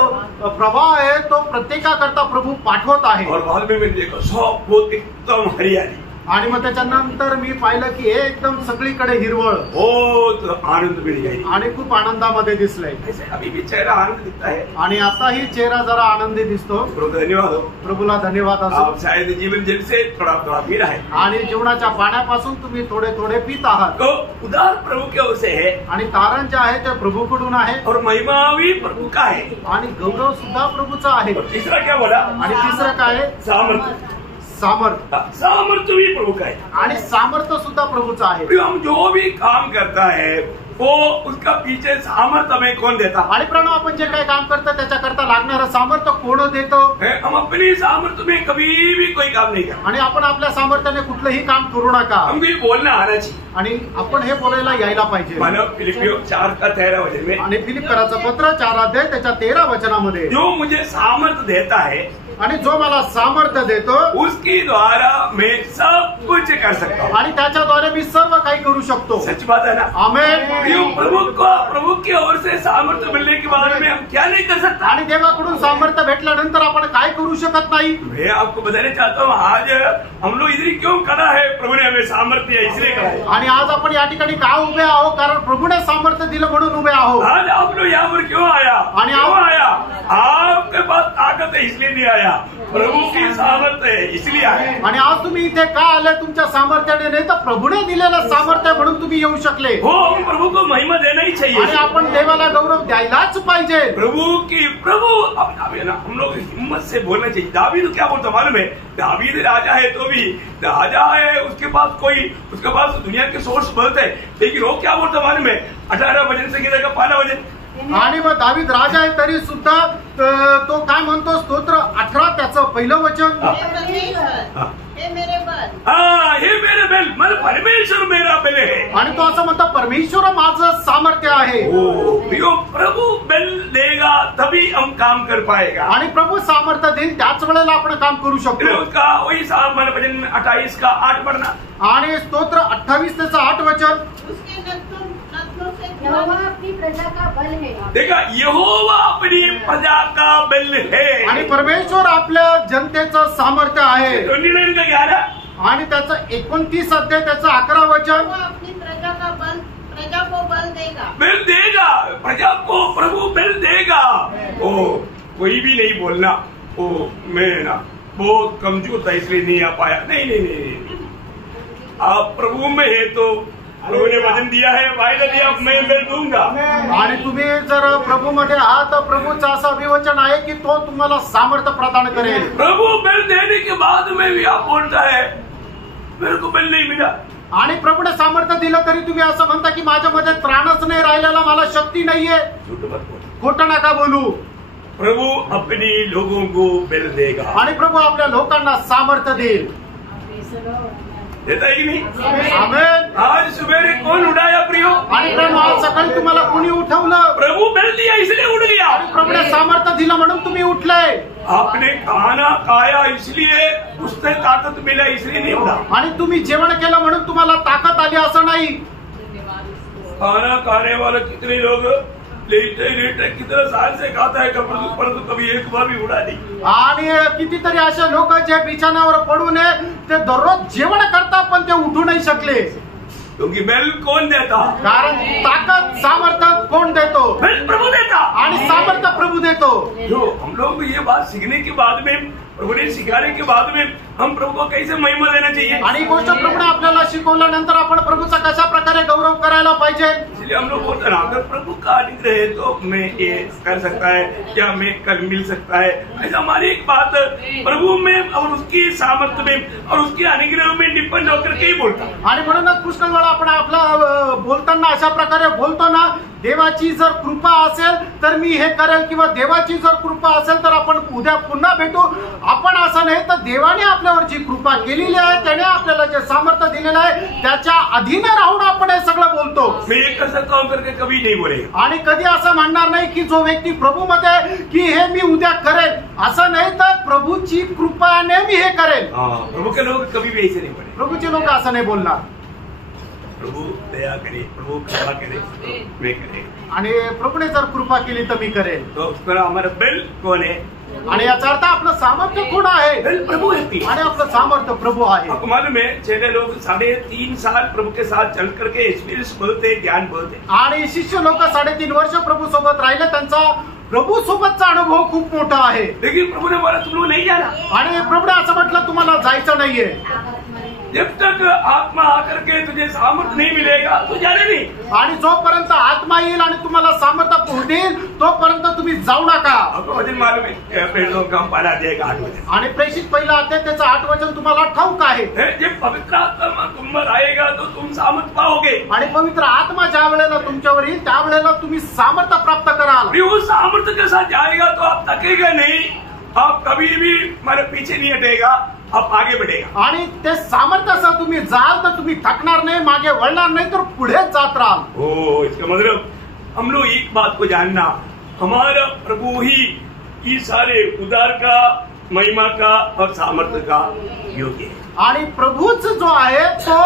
प्रवाह आहे तो प्रत्येकाकरता प्रभू पाठवत आहे। और बाद में मैंने देखा सब बहुत एकदम हरियाली, आणि मग त्याच्यानंतर मी पाहिलं की एकदम सगळीकडे हिरवळ, बहुत आनंद मिल गया आणि खूप आनंदामध्ये दिसलंय। ऐसे अभी भी चेहरा आनंद दिखता है। आणि आताही चेहरा जरा आनंदी दिसतो। प्रभु का धन्यवाद हो, प्रभूला धन्यवाद आप असो। शायद जीवन जल से थोड़ा थोड़ा पी रहा है, आणि जीवनाच्या पाण्यापासून तुम्ही थोडे थोडे पित आहात। तो उदार प्रभु की ओर से है आणि तारण जे आहे ते प्रभूकडून आहे, और महिमा भी प्रभु का है। आणि गौरव सुद्धा प्रभूचा आहे। और तीसरा क्या बोला? आणि तिसरं काय? सामर्थ्य। सामर्थ, सामर्थ्य भी प्रभु का है, आणि सामर्थ्य सुद्धा प्रभूचा आहे। हम जो भी काम करता है वो उसका पीछे सामर्थ्य हमें कौन देता? आणि प्रणव आपण जे काही काम करतो त्याच्याकरता लागणारं सामर्थ्य कोण देतो? हम अपनी सामर्थ्य में कभी भी कोई काम नहीं करते। आणि आपण आपल्या सामर्थ्याने कुठलंही काम करू नका। हमको ये बोलना आना चाहिए, आणि आपण हे बोलायला यायला पाहिजे। मानव फिलिपियो 4:13 वचन में, आणि फिलिप्पीकराचं पत्र 4 अध्याय त्याच्या 13 वचनामध्ये, जो मुझे सामर्थ्य देता है आणि जो मला सामर्थ्य देतो उसके द्वारा मैं सब कुछ कर सकता हूँ। आणि त्याच्याद्वारे मी सर्व काही करू शकतो। सच बात है ना? आमेन। प्रभु की ओर से सामर्थ्य मिलने के बाद में हम क्या नहीं कर सकता? आणि देवाकडून सामर्थ्य भेटल्यानंतर आपण काय करू शकत नाही? मैं आपको बताना चाहता हूँ आज हम लोग इधर क्यों खड़ा है? प्रभु ने हमें सामर्थ्य दिया इसलिए खड़ा है। आणि आज आपण या ठिकाणी का उभे आहो? कारण प्रभूने सामर्थ्य दिलं म्हणून उभे आहो। आज आप लोग यहाँ पर क्यों आया? आणि क्यों आया? आपके पास ताकत है इसलिए नहीं आया, प्रभु की सामर्थ्य है इसलिए आया। आणि आज तुम्ही इथे का आले? तुमच्या सामर्थ्याने नाही तर प्रभूने दिलेलं सामर्थ्य म्हणून तुम्ही येऊ शकले। हो, हम प्रभु को महिमा देना ही चाहिए, आणि आपण देवाला गौरव द्यायलाच पाहिजे। प्रभु हम लोग हिम्मत से बोलना चाहिए। दावीद क्या बोलता मालूम है? दावीद राजा है तो भी राजा है, उसके पास दुनिया के सोर्स बहुत है, लेकिन वो क्या बोलता मालूम है? 18 वचन से गिरेगा, 1 वचन। आणि मग दावीद राजा आहे तरी सुद्धा तो काय म्हणतो? स्तोत्र 18 त्याचं पहिलं वचन, हे मेरे बल, हे मेरे बल, मतलब परमेश्वर मेरा बल है। आणि तो असं म्हणतो परमेश्वर माझं सामर्थ्य आहे। प्रभु बल देगा तभी हम काम कर पाएगा। आणि प्रभू सामर्थ्य देईल त्याच वेळेला आपण काम करू शकतो। उसका वही भजन 28 का 8 पढ़ना। आणि स्तोत्र 28 त्याचं 8 वचन, उसके नथनों से यहोवा अपनी प्रजा का बल है। देखा, यहोवा अपनी प्रजा का बल है। आणि परमेश्वर आपल्या जनतेचं सामर्थ्य आहे। 29 का 11 आणि त्याचं 29 अध्याय त्याचं 11 वचन, वो अपनी प्रजा को बल देगा। बल देगा, प्रजा को प्रभु बल देगा। ओ कोई भी नहीं बोलना ओ मैं ना बहुत कमजोर था इसलिए नहीं आ पाया। नहीं, आप प्रभु में है तो प्रभु ने वचन दिया है, वायदा दिया, मैं बल दूंगा। आणि तुम्ही जर प्रभू मध्ये आहात तर प्रभूचं असं अभिवचन आहे की तो तुम्हाला सामर्थ्य प्रदान करेल। प्रभु बल देने के बाद में भी आप बोलता है मेरे को बल नहीं मिला। आणि प्रभूने सामर्थ्य दिलं तरी तुम्ही असं म्हणता की माझ्यामध्ये त्राणच नाही राहिलेला, मला शक्ती नाहीये। खोटं नका बोलू। प्रभु अपनी लोगों को बल देगा, आणि प्रभू आपल्या लोकांना सामर्थ्य देईल। देता है कि नहीं? आमेन। आज सवेरे कौन उठाया प्रियो? आणि प्रभू आज सकाळी तुम्हाला कुणी उठवलं? प्रभु बल दिया इसलिए उठ गया। आणि प्रभूने सामर्थ्य दिलं म्हणून तुम्ही उठले। आपने खाना खाया इसलिए उससे ताकत मिला इसलिए नहीं उठा। आणि तुम्ही जेवण केलं म्हणून तुम्हाला ताकद आली असं नाही। खाना खाने वाले कितने लोग लेटे कितने साल से खाता है, परंतु कभी एक बार भी उड़ा नहीं। आणि कितीतरी असे लोक जे बिछाण्यावर पडून ते दररोज जेवण करतात पण ते उठू नाही शकले। क्योंकि बल कौन देता? कारण ताकद सामर्थ्य कोण देतो? बल प्रभु देता, आणि सामर्थ्य प्रभू देतो। जो हम लोग ये बात सीखने के बाद में, प्रभु ने सिखाने के बाद में हम प्रभु को कैसे महिमा देना चाहिए। आणि गोष्ट प्रभूने आपल्याला शिकवल्यानंतर आपण प्रभूचा कशा प्रकारे गौरव करायला पाहिजे। इसलिए हम लोग बोलते हैं अगर प्रभु का अनुग्रह है तो मैं ये कर सकता है, क्या मैं कल मिल सकता है। ऐसा हमारी एक बात प्रभु में और उसकी सामर्थ्य में और उसके अनुग्रह में डिपेंड होकर के ही बोलता। आणि म्हणूनच पुष्कळ वेळा आपण आपला बोलताना अशा प्रकारे बोलतो ना, देवाची जर कृपा असेल तर मी हे करेल, किंवा देवाची जर कृपा असेल तर आपण उद्या पुन्हा भेटू। आपण असं नाही तर देवाने आपल्यावर जी कृपा केलेली आहे, त्याने आपल्याला जे सामर्थ्य दिलेलं आहे त्याच्या अधीन राहून आपण हे सगळं बोलतो। मैं ये कर सकता हूं करके कभी नहीं बोलेगा। आणि कधी असं म्हणणार नाही की जो व्यक्ती प्रभू मध्ये की हे मी उद्या करेल, असं नाही तर प्रभूची कृपाने मी हे करेल। प्रभु के लोग कभी भी ऐसे नहीं बोले। प्रभूचे लोक असं नाही बोलणार। प्रभु दया करे, प्रभु कृपा करे, मैं करे। आणि प्रभूने जर कृपा केली तर मी करेल। तो उसका हमारा बेल कौन है? आणि याचा अर्थ आपलं सामर्थ्य कोण आहे? बेल प्रभु है। आणि आपलं सामर्थ्य प्रभु आहे। आपको मालूम है चेले लोग 3.5 साल प्रभु के साथ चल करके एक्सपीरियंस बोलते, ज्ञान बोलते। आणि शिष्य लोक 3.5 वर्ष प्रभू सोबत राहिले, त्यांचा प्रभू सोबतचा अनुभव खूप मोठा आहे। लेकिन प्रभु ने बोला तुम लोग नहीं जाना। आणि प्रभूने असं म्हटलं तुम्हाला जायचं नाहीये। जब तक आत्मा आकर के तुझे सामर्थ्य नहीं मिलेगा तो जाने नहीं। आणि जोपर्यंत आत्मा येईल आणि तुम्हाला सामर्थ्य पोहोचेल तोपर्यंत तुम्ही जाऊ नका। आपको वचन मालूम है प्रेरितों का पहला अध्याय का 8 वचन। आणि प्रेषित पहिला अध्याय त्याचं 8 वचन तुम्हाला ठाऊक आहे। जब पवित्र आत्मा तुम पर आएगा तो तुम सामर्थ्य पाओगे। आणि पवित्र आत्मा ज्या वेळेला तुमच्यावर येईल त्यावेळेला तुम्ही सामर्थ्य प्राप्त कराल। वो सामर्थ्य के साथ जाएगा तो आप थकेगा नहीं, आप कभी भी हमारे पीछे नहीं हटेगा, आप आगे बढ़ेगा। आणि ते सामर्थ्यासह तुम्ही जाल तर तुम्ही थकणार नाही, मागे वळणार नाही, तर पुढेच जात राहाल। ओ इसका मतलब हम लोग एक बात को जानना, हमारा प्रभु ही ये सारे उद्धार का, महिमा का और सामर्थ्य का योग्य है। आणि प्रभूच जो आहे तो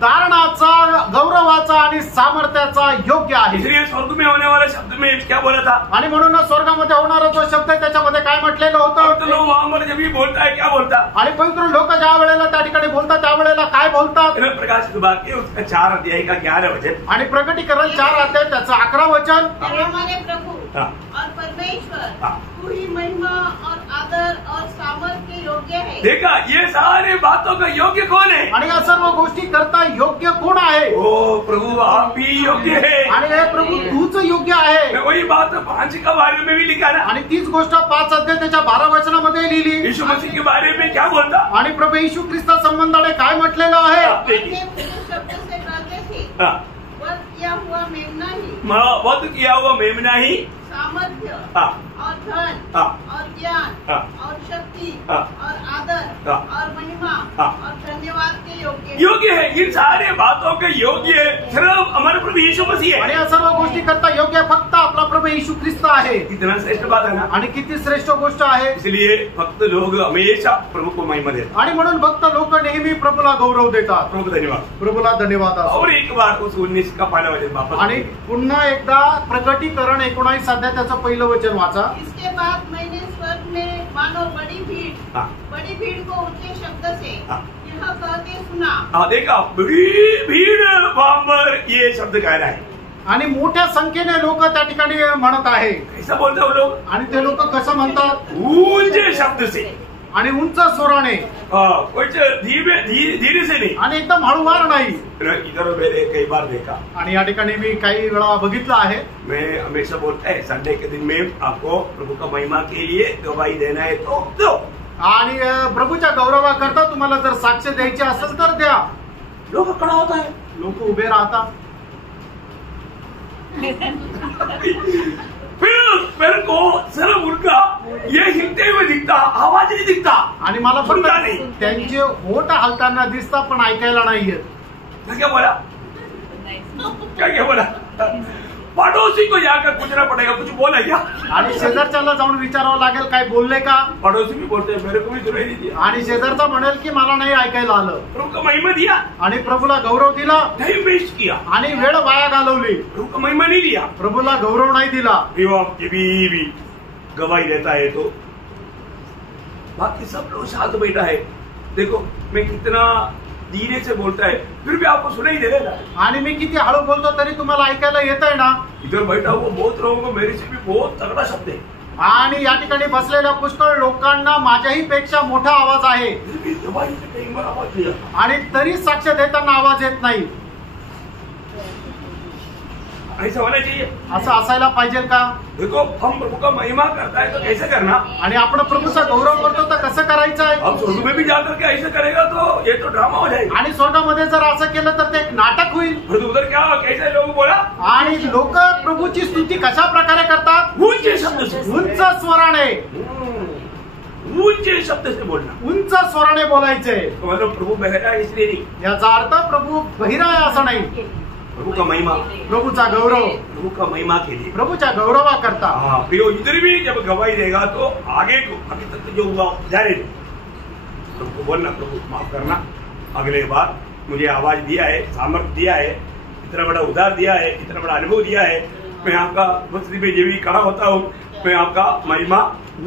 तारणाचा, गौरवाचा आणि सामर्थ्याचा योग्य आहे। इसलिए स्वर्ग में होने वाले शब्द में क्या बोला था? आणि म्हणून स्वर्गामध्ये होणारा जो शब्द आहे त्याच्यामध्ये काय म्हटलेलं होतं? तो लोग वहां पर जब भी बोलता है क्या बोलता? आणि पवित्र लोक ज्या वेळेला त्या ठिकाणी बोलतात त्यावेळेला काय बोलतात? प्रकाश के उसका 4 अध्याय का 11 वचन आणि प्रकटीकरण 4 अध्याय त्याचं 11 वचन। हमारे प्रभु और परमेश्वर तू ही महिमा और आदर और सामर्थ्य योग्य है। देखा ये सारे बातों का योग्य कौन है? आणि या सर्व गोष्टी करता योग्य कोण आहे? ओ प्रभु आप ही योग्य है। आणि हे प्रभू तूच योग्य आहे। वही बात 5 का बारे में भी लिखा ना। आणि तीच गोष्ट 5 अध्याय त्याच्या 12 वचनामध्ये लिहिली। यीशु मसीह के बारे में क्या बोलता? आणि प्रभू येशू ख्रिस्ता संबंधाने काय म्हटलेलं आहे? शब्द से डालते थे वध किया हुआ मेमना ही, वध किया हुआ मेमना ही सामर्थ्य और धन और ज्ञान और शक्ति और आदर और महिमा और धन्यवाद के योग्य है। इन सारे बातों के योग्य सिर्फ हमारे प्रभु यीशु मसीह है। आणि या सर्व गोष्टी करता योग्य फक्त आपला प्रभू येशू ख्रिस्त आहे। कितना श्रेष्ठ बात है ना। आणि किती श्रेष्ठ गोष्ट आहे। इसलिए भक्त लोग हमेशा प्रभु को महिमा देतात। आणि म्हणून भक्त लोक नेहमी प्रभूला गौरव देतात। प्रभु धन्यवाद, प्रभुला धन्यवाद। और एक बार उस 19 का पहिला वचन वापस। आणि पुन्हा एकदा प्रकटीकरण 19 अध्याय त्याचं पहिलं वचन वाचा। इसके बाद मैंने स्वर्ग में मानो बड़ी भीड़ को ऊंचे शब्द से यह कहते सुना। देखा बड़ी भीड़ वहां पर ये शब्द कह रहा है। आणि मोठ्या संख्येने लोक त्या ठिकाणी म्हणत आहे। कैसा बोलते वो लोग? आणि ते लोक कसं म्हणतात? ऊंचे शब्द से आणि उंच स्वराने, धीरे से नहीं, आणि एकदम हळूवार नाही। इधर मैंने कई बार देखा। आणि या ठिकाणी मी काही वेळा बघितलं आहे। मैं हमेशा बोलता है संडे के दिन में आपको प्रभु का महिमा के लिए गवाही देना है तो दो। आणि प्रभूच्या गौरवाकरता तुम्हाला जर साक्ष द्यायची असेल तर द्या। लोग खड़ा होता है, लोक उभे राहतात। फिर मेरे को सिर्फ उनका ये हिलते हुए दिखता, आवाज नहीं दिखता। आणि मला सुनता फक्त नहीं। त्यांचे होठ हलताना दिसतात पण ऐकायला नाहीये। क्या बोला? क्या बोला? पड़ोसी को जाकर पूछना पड़ेगा कुछ बोला क्या। आणि शेजारच्याला जाऊन विचारावं लागेल काय बोलले का। पड़ोसी भी बोलते हैं मेरे को भी सुनाई नहीं दिया। आणि शेजारचा म्हणेल की मला नाही ऐकायला आलं। प्रभु का महिमा दिया आणि प्रभूला गौरव दिला, टाइम वेस्ट किया आणि वेळ वाया घालवली। प्रभु का महिमा नहीं दिया, प्रभूला गौरव नाही दिला। भी गवाही देता है तो बाकी सब लोग साथ बैठा है। देखो मैं कितना धीरे से बोलता है फिर भी आपको सुनाई दे रहा है। आणि मी किती हळू बोलतो तरी तुम्हाला ऐकायला येत आहे ना। इधर बैठा हुआ बहुत लोगों को मेरे से भी बहुत तगड़ा शब्द है। आणि या ठिकाणी बसलेल्या पुष्कळ लोकांना माझ्याही पेक्षा मोठा आवाज आहे आणि तरी साक्ष देताना आवाज येत नाही. ऐसा होना चाहिए. असं असायला पाहिजे का? देखो हम प्रभु का महिमा करता है तो कैसे करना. आणि आपण प्रभूचा गौरव करतो तर कसं करायचं आहे. अब स्वर्ग में भी जाकर के ऐसे करेगा तो ये तो ड्रामा हो जाएगा. आणि स्वर्गामध्ये जर असं केलं तर ते एक नाटक होईल. उधर क्या कैसे लोग बोला. आणि लोक प्रभूची स्तुती कशा प्रकारे करतात. ऊंचे शब्द से. उंच स्वराने. ऊंचे शब्द से बोलना. उंच स्वराने बोलायचे. मतलब प्रभु बहिरा है इसलिए नहीं. याचा अर्थ प्रभू बहिरा आहे असं नाही. प्रभु का महिमा. प्रभुचा गौरव. प्रभु का महिमा के लिए. प्रभुच्या गौरवा करता. हाँ फिर इधर भी जब गवाही देगा तो आगे को अभी तक जो हुआ जाने दो. प्रभु को बोलना प्रभु माफ करना. अगले बार मुझे आवाज दिया है, सामर्थ्य दिया है, इतना बड़ा उद्धार दिया है, इतना बड़ा अनुभव दिया है. मैं आपका उपस्थिति में जब भी खड़ा होता हूँ मैं आपका महिमा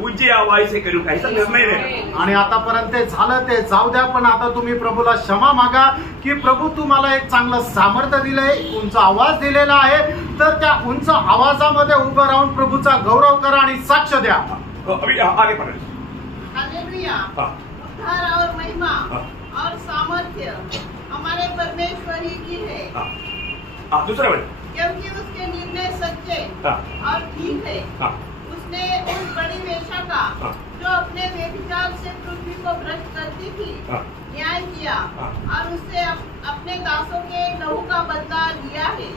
ऊंची आवाज से करूंगा. ऐसा निर्णय है. आणि आतापर्यंत ते झालं ते जाऊ द्या पण आता तुम्ही प्रभूला क्षमा मागा की प्रभू तुम्हाला एक चांगलं सामर्थ्य दिलंय, उंच आवाज दिलेला आहे तर त्या उंच आवाजामध्ये उभं राहून प्रभूचा गौरव करा आणि साक्ष द्या. अभी आगे बढ़े. हालेलुया. उद्धार और महिमा और सामर्थ्य हमारे परमेश्वर ही की है. दूसरा वर्ड. क्योंकि उसके निर्णय सच्चे और ठीक है. उसने उस बड़ी वेश्या का जो अपने व्यभिचार से पृथ्वी को भ्रष्ट करती थी न्याय किया और उससे अपने दासों के लहू का बदला लिया है.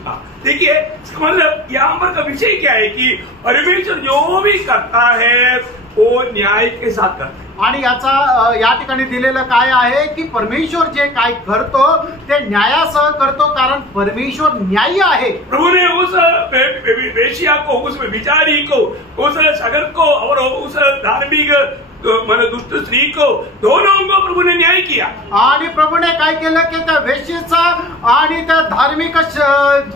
देखिए मतलब यहाँ पर का विषय क्या है कि परमेश्वर जो भी करता है वो न्याय के साथ करता है. आणि याचा या ठिकाणी दिलेलं काय आहे की परमेश्वर जे काय करतो ते न्यायासह करतो कारण परमेश्वर न्यायी आहे. प्रभु ने उस वेश्या को, उस विचारी को, उस सगर को और उस धार्मिक म्हणजे दुष्ट स्त्री को दोनों को प्रभु ने न्याय किया. आणि प्रभूने काय केलं की त्या वेश्येचा आणि त्या धार्मिक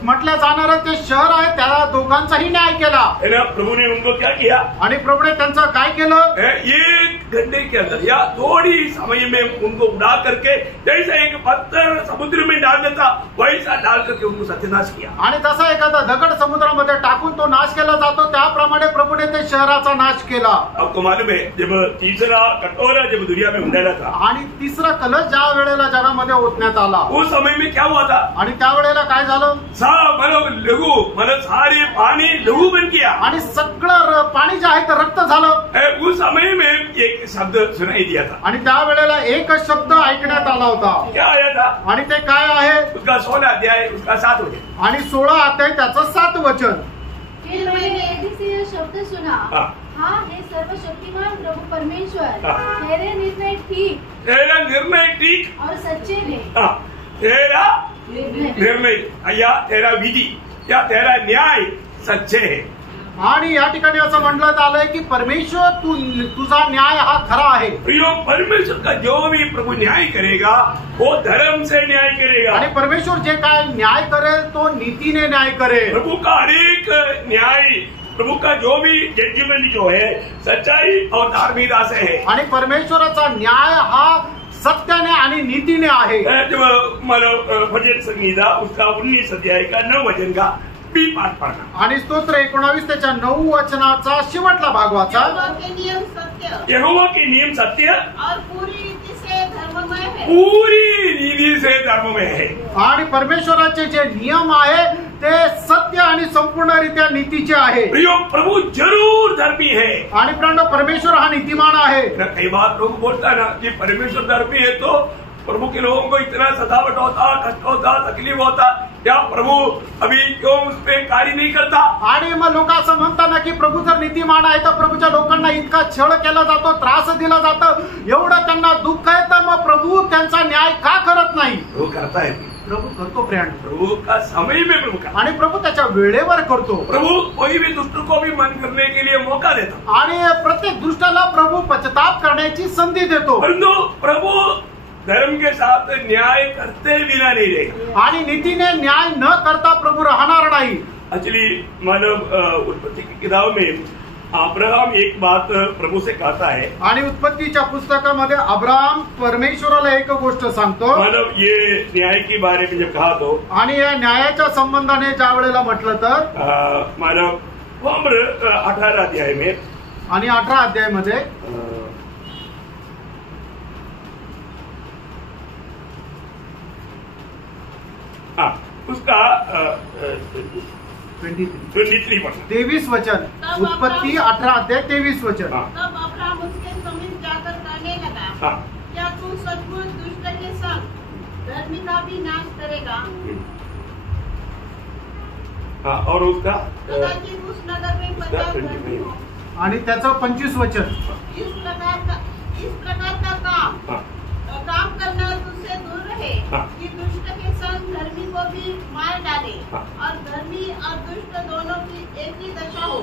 म्हटलं जाणारं ते शहर आहे त्या दोघांचाही न्याय केला. प्रभु ने उनको क्या किया. आणि प्रभूने त्यांचं काय केलं. एक घंटे के अंदर या थोड़ी समय में उनको उड़ा करके जैसा एक पत्थर समुद्र में डाल देता वैसा डाल करके उनको सत्यानाश किया. आणि तसा एखादा दगड समुद्रामध्ये टाकून तो नाश केला जातो त्याप्रमाणे प्रभूने ते शहराचा नाश केला. आपको मालूम है जब तीसरा कटोरा जब दुनिया में उंडायला था आणि तिसरा कलश ज्या वेळेला जगामध्ये ओतण्यात आला उस समय में क्या हुआ था. आणि त्यावेळेला काय झालं. लघु मतलब सारे पानी लघु बन गया आणि सगळं पाणी जे आहे ते रक्त झालं. उस समय में एक शब्द सुनाई दिया था. आणि त्यावेळेला एकच शब्द ऐकण्यात आला होता. क्या आया था. आणि ते काय आहे. उसका 16 अध्याय उसका 7 वचन. आणि 16 अध्याय त्याचं 7 वचन. फिर मैंने एक से यह शब्द सुना. हाँ हे सर्वशक्तिमान प्रभु परमेश्वर तेरे निर्णय ठीक. तेरा निर्णय ठीक और सच्चे ने. तेरा निर्णय या तेरा विधी या तेरा न्याय सच्चे है. आणि या ठिकाणी असं म्हटलं आलंय की परमेश्वर तुझा न्याय हा खरा आहे. प्रियो परमेश्वर का जो भी प्रभु न्याय करेगा वो धर्म से न्याय करेगा. आणि परमेश्वर जे काय न्याय करेल तो नीतीने न्याय करेल. प्रभु का हर एक न्याय प्रभु का जो भी जजमेंट जो है सच्चाई और धार्मिकता से है. आणि परमेश्वराचा न्याय हा सत्याने आणि नीतीने आहे. जब भजन संहिता उसका 19 अध्याय का 9 वचन का भी पाठ पढ़ना. आणि स्तोत्र 19 त्याच्या 9 वचनाचा शेवटला भाग वाचा. यहोवा के नियम सत्य और पूरी रीति से धर्ममय है. पूरी रीति से धर्ममय है. आणि परमेश्वराचे जे नियम आहे ते सत्य आणि संपूर्णरित्या नीतीचे आहे. प्रियो प्रभु जरूर धर्मी है. आणि प्राण परमेश्वर हा नीतिमान आहे. कई बार लोग बोलता ना कि परमेश्वर धर्मी है तो प्रभु के लोगों को इतना सतावट होता, कष्ट होता, तकलीफ होता, क्या प्रभु अभी क्यों उस पर कार्य नहीं करता. आणि मग लोक असं म्हणतात की प्रभू जर नीतिमान आहे तर प्रभूच्या लोकांना इतका छळ केला जातो, त्रास दिला जातो, एवढं त्यांना दुःख आहे तर मग प्रभू त्यांचा न्याय का करत नाही. वो करता है. प्रभू करतो प्रियांड. प्रभु का समय में प्रभु का. आणि प्रभू त्याच्या वेळेवर करतो. प्रभु कोई भी दुष्ट को भी मन करने के लिए मौका देता. आणि प्रत्येक दुष्टाला प्रभू पश्चाताप करण्याची संधी देतो. परंतु प्रभु धर्म के साथ न्याय करते बिना नहीं रहेगा. आणि नीतीने न्याय न करता प्रभु राहणार नाही. एक्चुअली मानव उत्पत्ति की किताब में अब्राहम एक बात प्रभु से कहता है. आणि उत्पत्तीच्या पुस्तकामध्ये अब्राहम परमेश्वराला एक गोष्ट सांगतो. मानव ये न्याय के बारे में जब कहा तो आणि या न्यायाच्या संबंधाने ज्या वेळेला म्हटलं तर मानव 18 अध्याय में आणि 18 अध्यायामध्ये उसका 23 वचन, उत्पत्ति 18 अध्याय 23 वचन। तब अब्राहम उसके समीप जाकर कहने लगा, क्या तू सचमुच दुष्ट के संग धर्मी का भी नाश करेगा? और उसका कदाचित उस नगर में 50 धर्मी हो। आणि त्याचं 25 वचन, इस प्रकार का काम करना तुझसे दूर रहे कि दुष्ट के संग धर्मी को भी मार डाले और धर्मी और दुष्ट दोनों की एक ही दशा हो,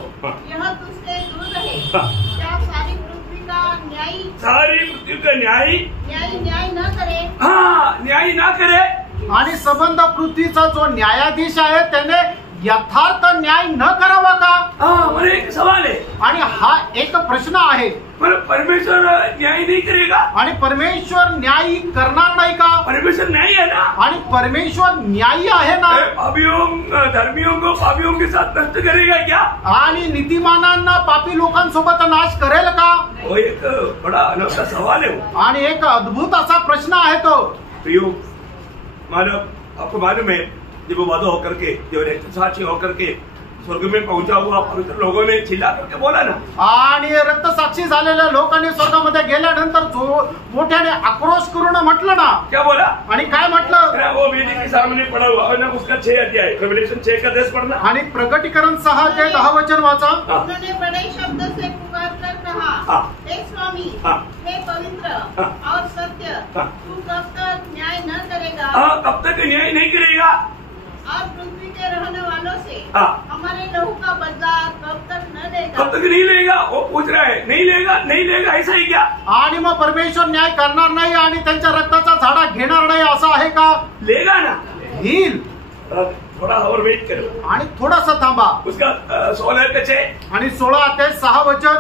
यह तुझसे दूर रहे। क्या सारी पृथ्वी का न्याय न करे? न्याय ना करे। आणि संबंध पृथ्वीचा जो न्यायाधीश आहे त्याने यथार्थ न्याय न करावा का? मला एक सवाल आहे आणि हा एक प्रश्न आहे, परमेश्वर न्याय नहीं करेगा? आणि परमेश्वर न्याय करणार नाही का? परमेश्वर न्यायी है ना, आणि परमेश्वर न्यायी आहे ना। धर्मियों को पापियों के साथ नष्ट करेगा क्या? आणि नीतिमानांना पापी लोकांसोबत नाश करेल का? वो एक बड़ा अनोखा सवाल है। आणि एक अद्भुत असा प्रश्न आहे तो। प्रियो मानव, आपको मालूम है जब वो वादा होकर के, जब रक्तसाक्षी होकर के स्वर्ग में पहुंचा हुआ पवित्र लोगों ने चिल्ला करके बोला ना, आणि रक्तसाक्षी झालेल्या लोकांनी स्वर्गामध्ये गेल्यानंतर मोठ्याने आक्रोश करून म्हटलं ना, क्या बोला? आणि काय म्हटलं? वो वेदी के सामने पड़ा हुआ ना, उसका 6 अध्याय, रेवलेशन 6 का 10 पढ़ना। आणि प्रकटीकरण 6 ते 10 वचन वाचा। उन्होंने बड़े शब्द से पुकार कर कहा, हे स्वामी, हे पवित्र और सत्य, तू कब तक न्याय न करेगा? कब तक न्याय नहीं करेगा? और पृथ्वी के रहने वालों से हमारे लहू का बदला कब तक न लेगा? कब तक नहीं लेगा? वो पूछ रहा है, नहीं लेगा ऐसा ही क्या? आणि मग परमेश्वर न्याय करणार नाही आणि त्यांच्या रक्ताचा झाडा घेणार नाही असं आहे का? लेगा ना, घेईल। थोड़ा और वेट करो आणि थोडासा थांबा। उसका 16 का 6 आणि 16 ते 6 वचन,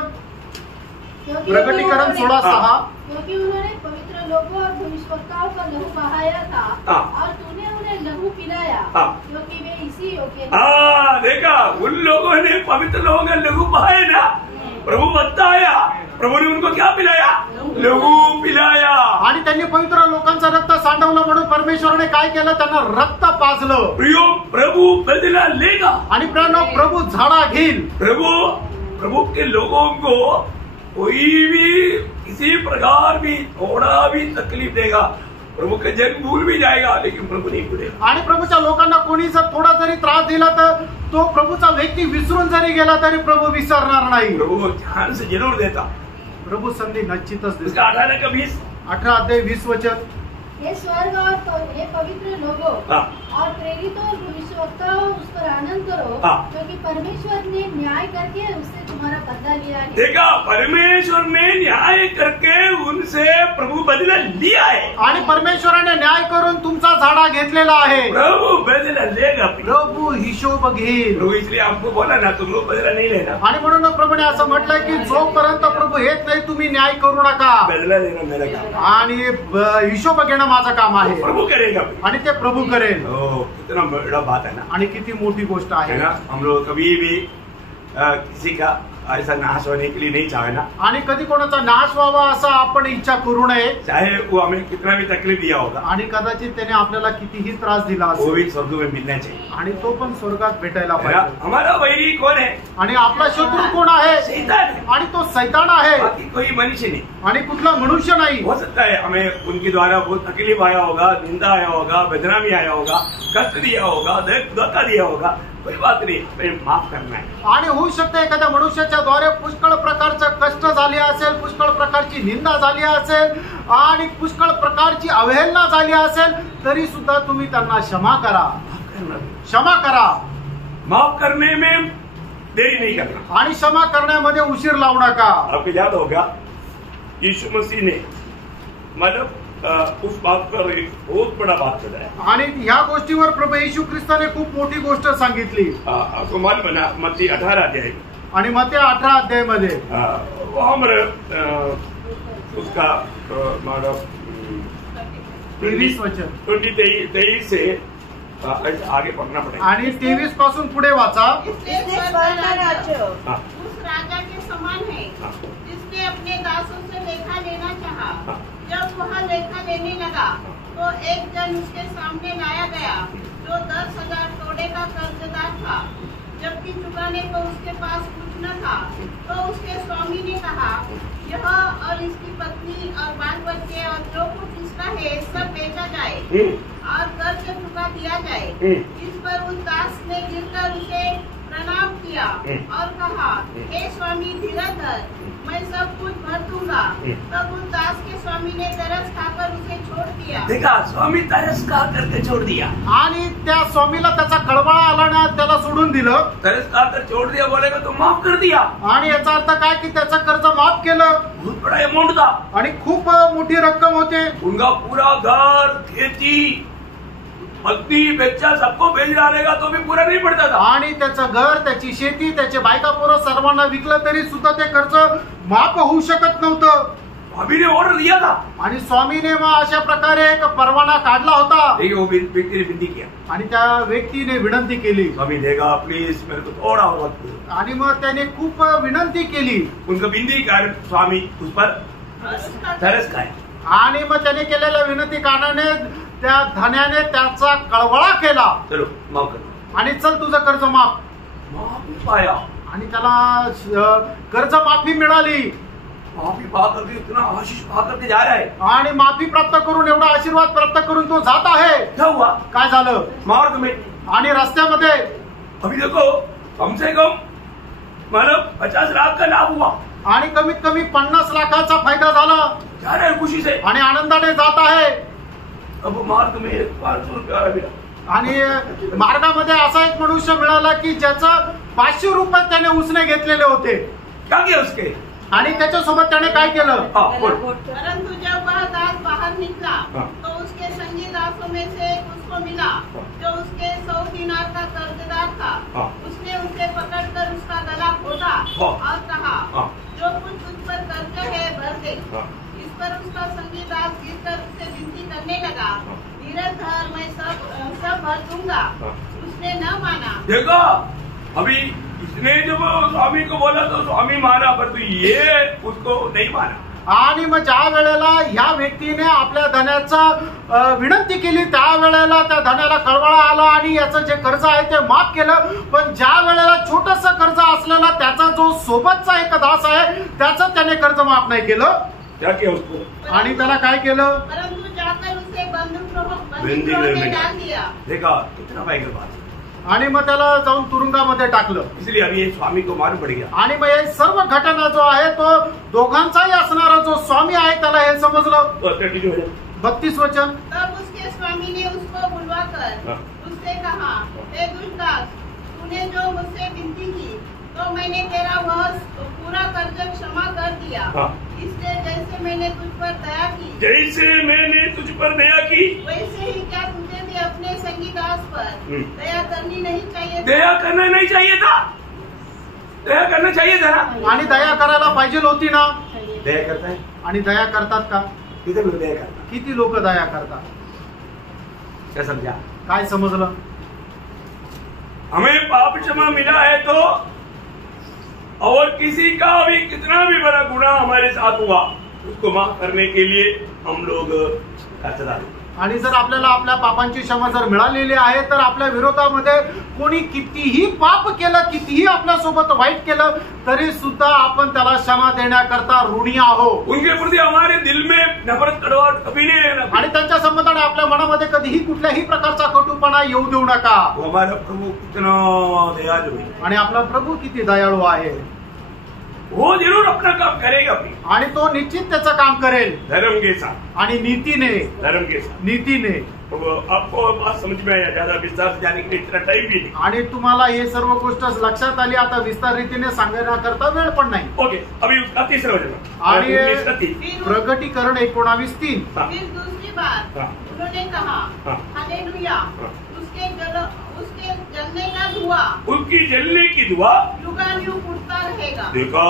प्रकटीकरण 16:6। क्योंकि उन्होंने पवित्र लोगों और भविष्यवक्ताओं का लहू बहाया था और तूने उन्हें लहू पिलाया, क्योंकि वे इसी योग्य थे। देखा, उन लोगों ने पवित्र लोगों का लहू बहाया ना, प्रभु बताया, प्रभु ने उनको क्या पिलाया? लहू पिलाया। आणि त्यांनी पवित्र लोकांचं रक्त सांडवलं म्हणून परमेश्वराने काय केलं? त्यांना रक्त पाजलं। प्रियो, प्रभु बदला लेगा। आणि प्रभु झाडा घेईल। प्रभु के लोगों को कोई भी किसी प्रकार भी थोड़ा भी तकलीफ देगा, प्रभु का जन भूल भी जाएगा, लेकिन प्रभु नहीं भूलेगा। आणि प्रभूच्या लोकांना कोणी जर थोडा जरी त्रास दिला तर तो प्रभूचा व्यक्ती विसरून जरी गेला तरी प्रभू विसरणार नाही। प्रभु ध्यान से जरूर देता, प्रभु संधी निश्चितच देतो। 18 का 20, 18 अध्याय 20 वचन, हे स्वर्ग और हे पवित्र लोगों और प्रेरितों और भविष्यवक्ताओं, उस पर आनंद करो, क्योंकि परमेश्वर ने न्याय करके उससे तुम्हारा बदला लिया है। देखा, परमेश्वर ने न्याय करके उनसे प्रभु बदला लिया है। आणि परमेश्वराने न्याय करून तुमचा झाडा घेतलेला आहे। प्रभु बदला लेगा। प्रभू हिशोब घेईल। प्रभु इसलिए आपको बोला ना, तुम लोग बदला नहीं लेना। आणि म्हणून प्रभूने असं म्हटलंय की जोपर्यंत प्रभू येत नाही तुम्ही न्याय करू नका। बदला लेना मेरा काम, आणि हिशोब घेणं माझं काम आहे। प्रभु करेगा, आणि ते प्रभू करेल। कितना बड़ा बात है ना, आणि किती मोठी गोष्ट आहे ना। हम लोग कभी भी किसी का ऐसा नाश होने के लिए नहीं चाहे ना, आणि कधी कोणाचा नाश व्हावा असं आपण इच्छा करू नये, चाहे वो हमें कितना भी तकलीफ दिया होगा, आणि कदाचित त्याने आपल्याला कितीही त्रास दिला वो असेल, भी स्वर्ग में मिलना चाहिए, आणि तो पण स्वर्गात भेटायला पाहिजे। हमारा वैरी कौन है? आणि आपला शत्रू कोण आहे? शैतान है। आणि तो शैतान आहे, बाकी कोई मनुष्य नहीं। आणि कुठला मनुष्य नाही। हो सकता है हमें उनके द्वारा बहुत तकलीफ आया होगा, निंदा आया होगा, बदनामी आया होगा, कष्ट दिया होगा, धोखा दिया होगा, कोई बात नहीं, माफ करना है। आणि होऊ शकते एखाद्या मनुष्याच्या द्वारे पुष्कळ प्रकारचं कष्ट झाले असेल, पुष्कळ प्रकारची निंदा झाली असेल आणि पुष्कळ प्रकारची अवहेलना झाली असेल, तरी सुद्धा तुम्ही त्यांना क्षमा करा, क्षमा करा। माफ करने में देरी नहीं करना, आणि क्षमा करण्यामध्ये उशीर लावू नका। आपको याद होगा यीशु मसीह ने मतलब उस बात पर एक बहुत बड़ा बात बताया, आणि ह्या गोष्टीवर प्रभू येशू ख्रिस्ताने खूप मोठी गोष्ट सांगितली। आपको मालूम है ना, मत्ती 18 अध्याय, आणि मत्ती 18 अध्यायामध्ये वहां पर उसका मतलब 23 वचन 23 से आगे पढ़ना पड़ेगा। आणि 23 पासून पुढे वाचा। उस राजा के समान कौन है जिसने अपने दासों से लेखा लेना चाहा? जब वह लेखा लेने लगा तो एक जन उसके सामने लाया गया जो 10,000 तोड़े का कर्जदार था, जबकि चुकाने को उसके पास कुछ न था। तो उसके स्वामी ने कहा, यह और इसकी पत्नी और बाल बच्चे और जो कुछ इसका है सब बेचा जाए और कर्ज चुका दिया जाए। इस पर उस दास ने गिरकर उसे प्रणाम किया और कहा, हे स्वामी धीरज धर, मैं सब कुछ भर दूंगा। तब उस दास के स्वामी ने तरस खाकर उसे छोड़ दिया। देखा, स्वामी तरस खा करके छोड़ दिया आणि त्या स्वामीला त्याचा कळवळा आला ना, त्याला सोडून दिलं। तरस खाकर छोड़ दिया बोलेगा तो माफ कर दिया। आणि याचा अर्थ काय की त्याचं कर्ज माफ केलं। बहुत बड़ा अमाउंट था आणि खूप मोठी रक्कम होते। उनका पूरा घर, खेती, पत्नी, बच्चा सबको बेच डालेगा तो भी पूरा नहीं पड़ता था। आणि त्याचं घर, त्याची शेती, त्याचे बायका पोरं सर्वांना विकलं तरी सुद्धा ते कर्ज माफ होऊ शकत नव्हतं। स्वामी ने ऑर्डर दिया था आणि स्वामीने मग अशा प्रकारे एक परवाना काढला होता। देखिए वो व्यक्ति ने विनती किया आणि त्या व्यक्तीने विनंती केली, स्वामी देगा प्लीज मेरे को थोड़ा वक्त दो। आणि मग त्याने खूप विनंती केली। उनका विनती कारण स्वामी उस पर तरस खाए आणि मग त्याने केलेल्या विनंती कारणाने त्या धन्याने त्याचा कळवळा केला। चलो माफ कर आणि चल तुझं कर्ज माफ पाया। आणि त्याला कर्ज माफी मिळाली। माफी पा करके इतना आशीष पा करके जा रहा है आणि माफी प्राप्त करून एवढा आशीर्वाद प्राप्त करून तो जात आहे। क्या हुआ? काय झालं? मार्ग में आणि रस्त्यामध्ये अभी देखो कम से कम मतलब 50 लाख का लाभ हुआ आणि कमीत कमी 50 लाखाचा फायदा झाला। जा रहे हैं खुशी से आणि आनंदाने जात आहे। अब मार्ग में 500 रुपया मिला आणि मार्गामध्ये असा एक मनुष्य मिळाला की ज्याचं 500 रुपये त्याने उसने घेतलेले होते। क्या किया उसके? आणि त्याच्यासोबत त्याने काय केलं? परंतु जब वह दास बाहर निकला तो उसके संगी दासों में से एक उसको मिला जो उसके 100 दिनार का कर्जदार था। उसने उसे पकड़कर उसका गला घोटा और कहा, जो कुछ तुझ पर कर्ज है भर दे। इस पर उसका संगी दास गिरकर उससे विनती करने लगा, धीरज धर, मैं सब भर दूंगा। उसने न माना। देखो अभी इसने जब स्वामी को बोला तो स्वामी माना, पर तो ये उसको नहीं माना। आणि मग ज्या वेळेला ह्या व्यक्तीने आपल्या धन्याचा विनंती केली त्या वेळेला त्या धन्याला कळवळा आला आणि याचं जे कर्ज आहे ते माफ केलं। पण ज्या वेळेला छोटस कर्ज असलेला त्याचा जो सोबतचा एक दास आहे त्याचं त्याने कर्ज माफ नाही केलं। क्या किया उसको? आणि त्याला काय केलं? परंतु जाकर उसे बंदूक में डाल दिया। देखा कितना भयंकर बात। आणि मग त्याला जाऊन तुरुंगामध्ये टाकलं। इसलिए अभी ये स्वामी को मालूम पड़ गया। आणि मग हे सर्व घटना जो आहे तो दोघांचाही असणारा जो स्वामी आहे त्याला हे समजलं। 32 वचन। तब उसके स्वामी ने उसको बुलवाकर उससे कहा, हे दुष्ट दास, तूने जो मुझसे विनती की तो मैंने तेरा वह पूरा कर्ज क्षमा कर दिया। इसलिए जैसे मैंने तुझ पर दया की वैसे ही क्या तुझे भी अपने संगी दास पर दया करनी नहीं चाहिए? दया करना नहीं चाहिए था? दया करना चाहिए था ना? आणि दया करायला पाहिजे होती ना? दया करता है? आणि दया करतात का? किती लोक दया करतात? किती लोक दया करतात? क्या समझा? काय समजलं? हमें पाप क्षमा मिला है तो और किसी का भी कितना भी बड़ा गुनाह हमारे साथ हुआ उसको माफ करने के लिए हम लोग कर्जदार। आणि जर आपल्याला आपल्या पापांची क्षमा जर मिळालेली आहे तर आपल्या विरोधामध्ये कोणी कितीही पाप केलं, कितीही आपल्यासोबत वाईट केलं तरी सुद्धा आपण त्याला क्षमा देण्याकरता ऋणी आहोत। उनके प्रति हमारे दिल में नफरत कड़वाहट कभी नहीं है। आणि त्यांच्या संबंधाने आपल्या मनामध्ये कधीही कुठल्याही प्रकारचा कटुपणा येऊ देऊ नका। हमारा प्रभु कितना दयालु है आणि आपला प्रभू किती दयाळू आहे। वो जरूर अपना काम करेगा भी आणि तो निश्चित त्याचं काम करेल धर्म के साथ आणि नीतीने नीतीने। तो आपको बात समझ में आया, ज्यादा विस्तार से जाने के लिए इतना टाइम भी नहीं। आणि तुम्हाला हे सर्व गोष्ट लक्षात आली, आता विस्तार रीतीने सांगण्याकरता वेळ पण नाही। ओके, अभी उसका तीसरा वचन आणि प्रगटीकरण 19:3। फिर दूसरी बार उन्होंने कहा, हालेलुया, उसके जलने का धुआं, उसकी जलने की दुआ युगानुयुग उठता रहेगा। देखा,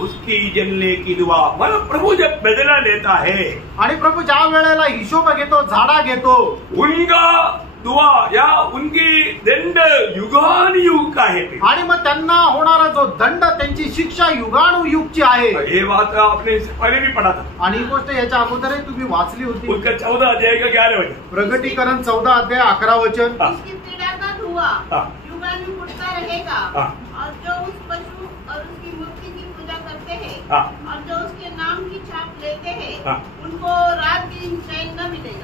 उसकी जलने की दुआ मतलब प्रभु जब बदला लेता है आणि प्रभू ज्या वेळेला हिशोब घेतो, झाडा घेतो, उनका दुआ या उनकी दंड युगानुयुग का है। आणि मग त्यांना होणारा जो दंड त्यांची शिक्षा युगानुयुगची आहे। ये बात आपने पहले भी पढ़ा था आणि ही गोष्ट याच्या अगोदरही तुम्ही वाचली होती। उसका 14 अध्याय का 11 वचन, प्रगटीकरण 14 अध्याय 11 वचन। उसकी पीड़ा का धुआं युगानुयुग उठता रहेगा और जो उस पशु और उसकी मूर्ति की पूजा करते हैं और जो उसके नाम की छाप लेते हैं उनको रात दिन चैन न मिलेगा।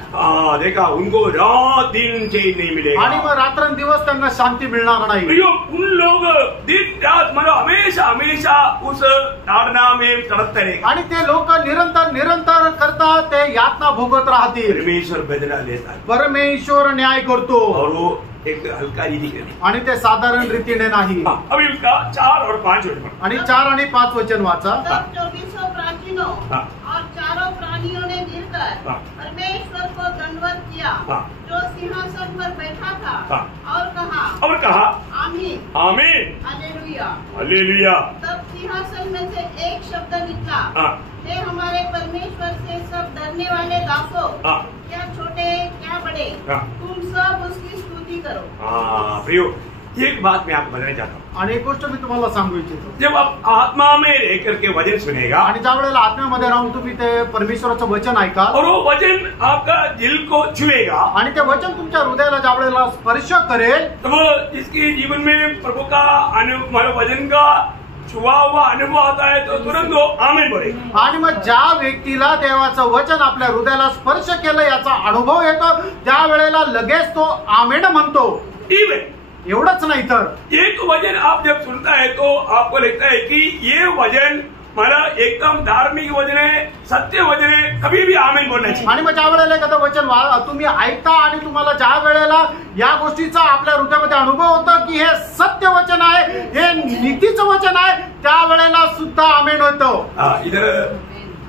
देखा, उनको रात दिन चैन नहीं मिलेगा आणि मग रात्रंदिवस त्यांना शांती मिळणार नाही। प्रियो, उन लोग दिन रात मतलब हमेशा हमेशा उस ताड़ना में तड़पते रहेगा आणि ते लोक निरंतर करता ते यातना भोगत राहतील। परमेश्वर बदला लेता है परमेश्वर न्याय करतो और वो एक हल्का रीति करती। आणि ते साधारण रीतीने नाही। अभी उसका 4 और 5 वचन, आणि 4 आणि 5 वचन वाचा। तब 24 प्राचीनों और चारों प्राणियों ने मिलकर परमेश्वर को दंडवत किया जो सिंहासन पर बैठा था और कहा आमीन आमीन हालेलुया हालेलुया। तब सिंहासन में से एक शब्द निकला, हे हमारे परमेश्वर से सब डरने वाले दासों, क्या छोटे क्या बड़े, तुम सब उसकी स्तुति करो। प्रियो, एक बात मैं आपको बताना चाहता हूँ। आणि एक गोष्ट मी तुम्हाला सांगू इच्छितो, जब आप आत्मा में रहकर के वचन सुनेगा आणि ज्या वेळेला आत्म्यामध्ये राहून तुम्ही ते परमेश्वराचं वचन ऐका और वो वचन आपका दिल को छुएगा आणि ते वचन तुमच्या हृदयाला ज्या वेळेला स्पर्श करेल, तो वो जिसके जीवन में प्रभु का वचन का छुआ हुआ अनुभव आता है तो तुरंत वो आमीन बोलेगा। आणि मग ज्या व्यक्तीला देवाचं वचन आपल्या हृदयाला स्पर्श केलं याचा अनुभव येतो त्या वेळेला लगेच तो आमेन म्हणतो। इवन एवढंच नाही तर एक वचन आप जब सुनता है तो आपको लगता है कि ये वचन मला एकदम धार्मिक वचन है, सत्य वचन है, कभी भी आमीन बोलना चाहिए। आणि मग ज्या वेळेला एखादं वचन तुम्ही ऐकता आणि तुम्हाला ज्या वेळेला या गोष्टीचा आपल्या हृदयामध्ये अनुभव होतो की हे सत्य वचन आहे, हे नीतीचं वचन आहे, त्या वेळेला सुद्धा आमेन होतो। इधर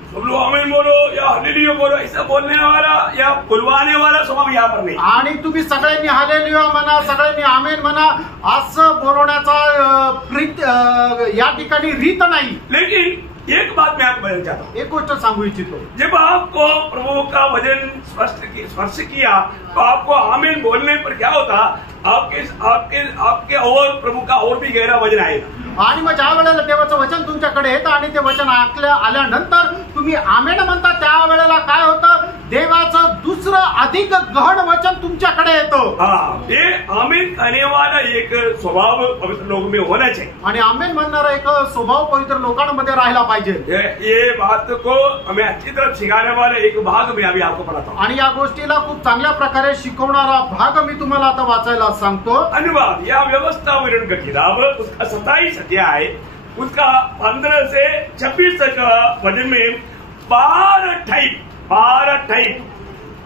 सब लोग आमीन बोलो या हालेलुया बोलो ऐसा बोलने वाला या बुलवाने वाला स्वभाव यहाँ पर नहीं। आणि तुम्ही सगळ्यांनी हालेलुया म्हणा, सगळ्यांनी आमेन म्हणा असं बोलवण्याचा या ठिकाणी रीत नाही। लेकिन एक बात मैं आपको बताना चाहता हूँ, एक गोष्ट सांगू इच्छितो, जब आपको प्रभु का वचन स्पर्श किया तो आपको आमीन बोलने पर क्या होता, आपके और प्रभु का और भी गहरा वचन आएगा। आणि मग ज्या वेळेला देवाचं वचन तुमच्याकडे येतं आणि ते वचन आल्यानंतर तुम्ही आमेन म्हणता त्या वेळेला काय होतं, देवाचं दुसरं अधिक गहन वचन तुमच्याकडे येतं। ये आमीन कहने वाला एक स्वभाव पवित्र लोगों में होना चाहिए आणि आमेन म्हणणारा एक स्वभाव पवित्र लोकांमध्ये राहिला पाहिजे। ये बात को हमें अच्छी तरह सिखाने वाला एक भाग मैं अभी आपको पढ़ाता हूँ आणि या गोष्टीला खूप चांगल्या प्रकारे शिकवणारा भाग मी तुम्हाला आता वाचायला सांगतो। अनुवाद या व्यवस्था विवरण का किताब उसका 27 अध्याय उसका 15 से 26 तक वचन में 12 टाइप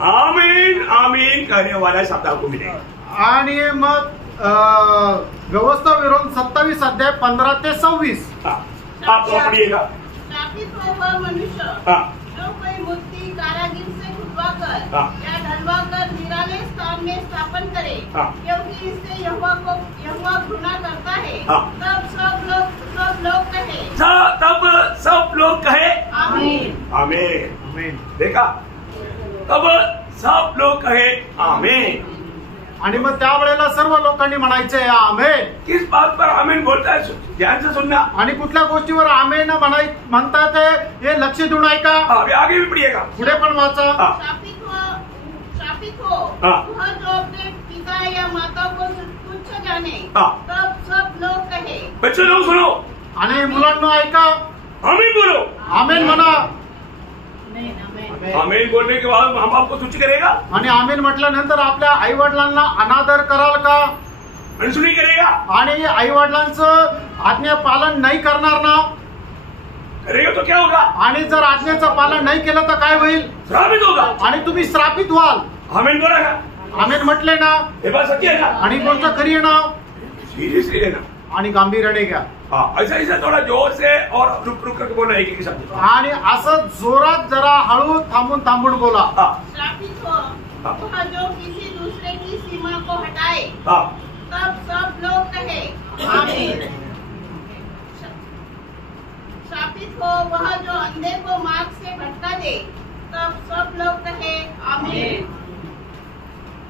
आमीन आमीन कहने वाला शब्द आपको मिलेगा। आणि मग व्यवस्था विवरण 27 अध्याय 15 ते 26 आप पढ़िएगा। मनुष्य जो कोई मूर्ति कारागिर से खुदवाकर या ढलवाकर निराले स्थान में स्थापन करे, क्योंकि इससे यहोवा घृणा करता है। तब सब लोग कहे आमीन आमीन आमेन। देखा, तब सब लोग कहे आमीन। आणि मग त्या वेळेला सर्व लोकांनी म्हणायचे आमेन। किस बात पर आमीन बोलता है ध्यान से सुनना। आणि कुठल्या गोष्टीवर आमेन म्हणतात हे लक्ष देऊन ऐका। अभी आगे भी पढ़िएगा, पुढे पण वाचा। शापित हो वह जो अपने पिता या माता को तुच्छ जाने, तब सब लोग कहे। बच्चों लोग सुनो आणि मुलांना ऐका, आमीन बोलो, आमेन म्हणा। आमीन बोलने के बाद हम आपको तुच्छ करेगा आणि आमेन म्हटल्यानंतर आपल्या आई वडिलांना अनादर कराल का, अनसुनी करेगा, आणि आई वडिलांचं आज्ञा पालन नाही करणार ना, करेगा तो क्या होगा, आणि जर आज्ञेचं पालन नाही केलं तर काय होईल, श्रापित होगा, आणि तुम्ही श्रापित व्हाल। आमीन बोला का, आमेन म्हटले ना, हे बात सत्य है ना, आणि गोष्ट खरी आहे ना, सीरियसली लेना आणि गांभीर्याने घ्या। ऐसा थोड़ा जोर से और रुक रुक करके बोलना एक शब्द, आणि असं जोरात जरा हळू थांबून बोला। श्रापित हो वह जो किसी दूसरे की सीमा को हटाए, तब सब लोग कहे आमीन। श्रापित हो वह जो अंधे को मार्ग से भटका दे, तब सब लोग कहे आमीन।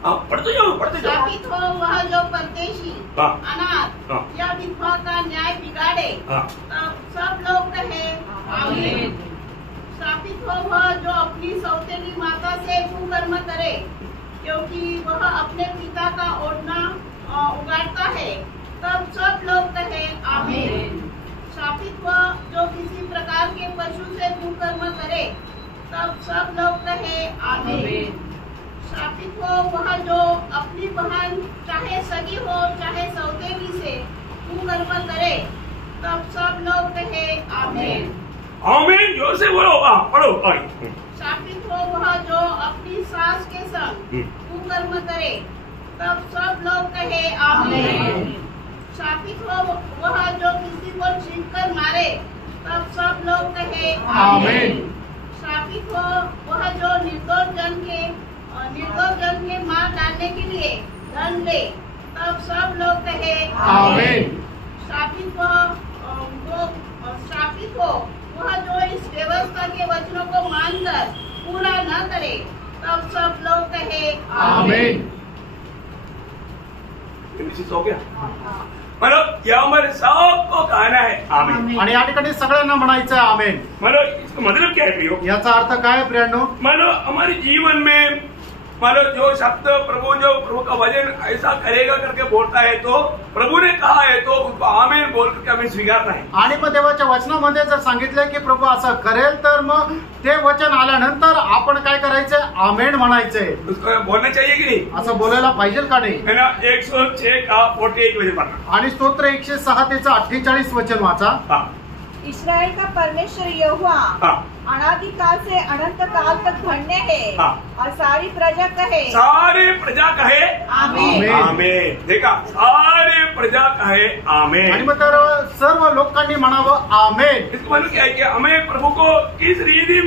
पढ़ते जाओ शापित हो वह जो परदेशी, अनाथ या विधवा का न्याय बिगाड़े। तब सब लोग कहे आमीन। शापित हो वह जो अपनी सौतेली माता से कुकर्म करे, क्योंकि वह अपने पिता का ओढ़ना उगाड़ता है। तब सब लोग कहे आमीन। शापित हो जो किसी प्रकार के पशु से कुकर्म करे, तब सब लोग कहे आमीन। शापित हो वह जो अपनी बहन चाहे सगी हो चाहे सौतेली से कुकर्म करे, तब सब लोग कहे आमीन। आमीन जोर से बोलो, पढ़ो। शापित हो वह जो अपनी सास के संग कुकर्म करे, तब सब लोग कहे आमीन। शापित हो वह जो किसी को छींककर मारे, तब सब लोग कहे आमीन। शापित हो वह जो निर्दोष जन के मार डालने के लिए धन ले, तब सब लोग कहे आमीन। शापित हो वह जो इस व्यवस्था के वचनों को मानकर पूरा न करे, तब सब लोग कहे आमीन। हो गया मतलब यामध्ये सबको कहना है आमीन। आणि या ठिकाणी सगळ्यांना म्हणायचं आहे आमेन। मतलब इसका मतलब क्या है प्रियो? याचा अर्थ काय आहे प्रियांनो? मतलब हमारे जीवन में मतलब जो शब्द प्रभु का वचन ऐसा करेगा करके बोलता है, तो प्रभु ने कहा है तो उसको आमीन बोल करके हमें स्वीकारना है। आणि मग देवाच्या वचनामध्ये जर सांगितलंय की प्रभू असं करेल, तर मग ते वचन आल्यानंतर आपण काय करायचंय? आमेन म्हणायचंय। उसको बोलना चाहिए कि नहीं? असं बोलायला पाहिजे का नाही? है ना? 106 का 48 वचन पढ़ना। आणि स्तोत्र 106 त्याचं 48 वचन वाचा। इस्राएल का परमेश्वर यहोवा अनादिकाल से अनंत काल तक धन्य है, और सारी प्रजा कहे आमीन। आमीन। देखा, सारे प्रजा कहे आमीन। आणि मग तर सर्व लोकांनी म्हणावं आमेन। इसका मतलब क्या है कि हमें प्रभु को इस रीति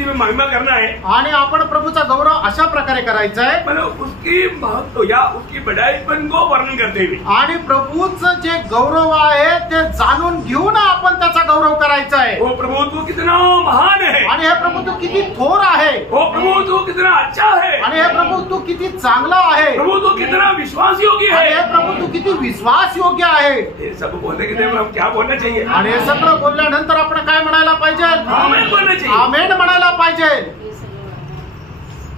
में महिमा करना है, आणि आपण प्रभूचा गौरव अशा प्रकारे करायचा आहे, मतलब उसकी महत्व या उसकी बड़ाईपन को वर्णन करते हुए, आणि प्रभूचं जे गौरव आहे ते जाणून घेऊन आपण त्याचा गौरव करायचा आहे। वो प्रभु तो कितना महान है, आणि हे प्रभू तू किती थोर आहे, वो प्रभु तो कितना अच्छा है, आणि हे प्रभू तू किती चांगला आहे, प्रभु तो कितना विश्वास योग्य आणि हे है। प्रभू तू किती विश्वास योग्य आहे। ये सब बोलने के टाइम हम क्या बोलना चाहिए? आणि हे सगळं बोलल्यानंतर आपण काय म्हणायला पाहिजे? आमेन बोलना चाहिए। आमेन म्हणायला पाहिजे।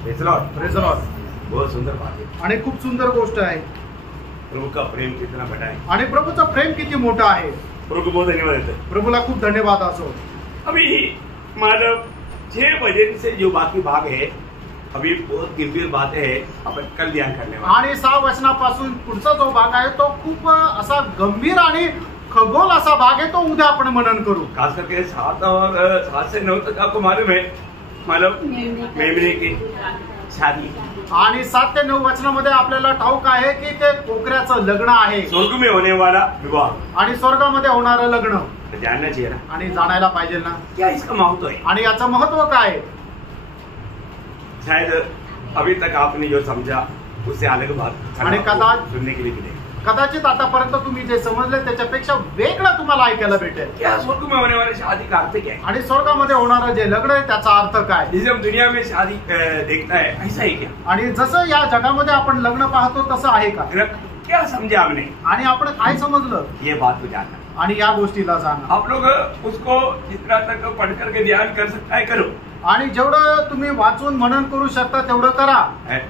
Praise the Lord. Praise the Lord. बहुत सुंदर बात है। आणि खूप सुंदर गोष्ट आहे। प्रभु का प्रेम कितना बड़ा है, आणि प्रभूचं प्रेम किती मोठं आहे। प्रभु को बहुत धन्यवाद देते हैं। प्रभूला खूप धन्यवाद असो। अभी मतलब 6 वचन से जो बाकी भाग है, अभी बहुत गंभीर बातें है, अपन कल ध्यान करने वाले। आणि 6 वचनापासून पुढचा जो भाग आहे तो खूप असा गंभीर आणि खगोल असा भाग आहे, तो उद्या आपण मनन करू। खास करके 7 से 9 तक आपको मालूम है, मतलब मेमने की शादी, आणि 7 ते 9 वचनामध्ये आपल्याला ठाऊक आहे की ते कोकऱ्याचं लग्न आहे, स्वर्ग में होने वाला विवाह, आणि स्वर्गामध्ये होणारं लग्न। तो जानना चाहिए ना, आणि जाणायला पाहिजे ना, क्या इसका महत्व है? आणि याचं महत्व काय? शायद अभी तक आपने जो समझा उससे अलग बात आणि कदाचित सुनने के लिए मिले। कदाचित आतापर्यंत तुम्ही जे समजले त्याच्यापेक्षा वेगळं तुम्हाला ऐकायला भेटेल। क्या स्वर्ग में होने वाली शादी का अर्थ क्या है? आणि स्वर्गामध्ये होणारं जे लग्न आहे त्याचा अर्थ काय? जिसे हम दुनिया में शादी देखता है, ऐसा ही क्या? आणि जसं या जगामध्ये आपण लग्न पाहतो तसं आहे का? क्या समझा हमने? आणि आपण काय समजलं? ये बात को जानना, आणि या गोष्टीला जाणं। आप लोग उसको जितना तक पढ़ करके ध्यान कर सकता है करो, आणि जेवढं तुम्ही वाचून मनन करू शकता तेवढं करा,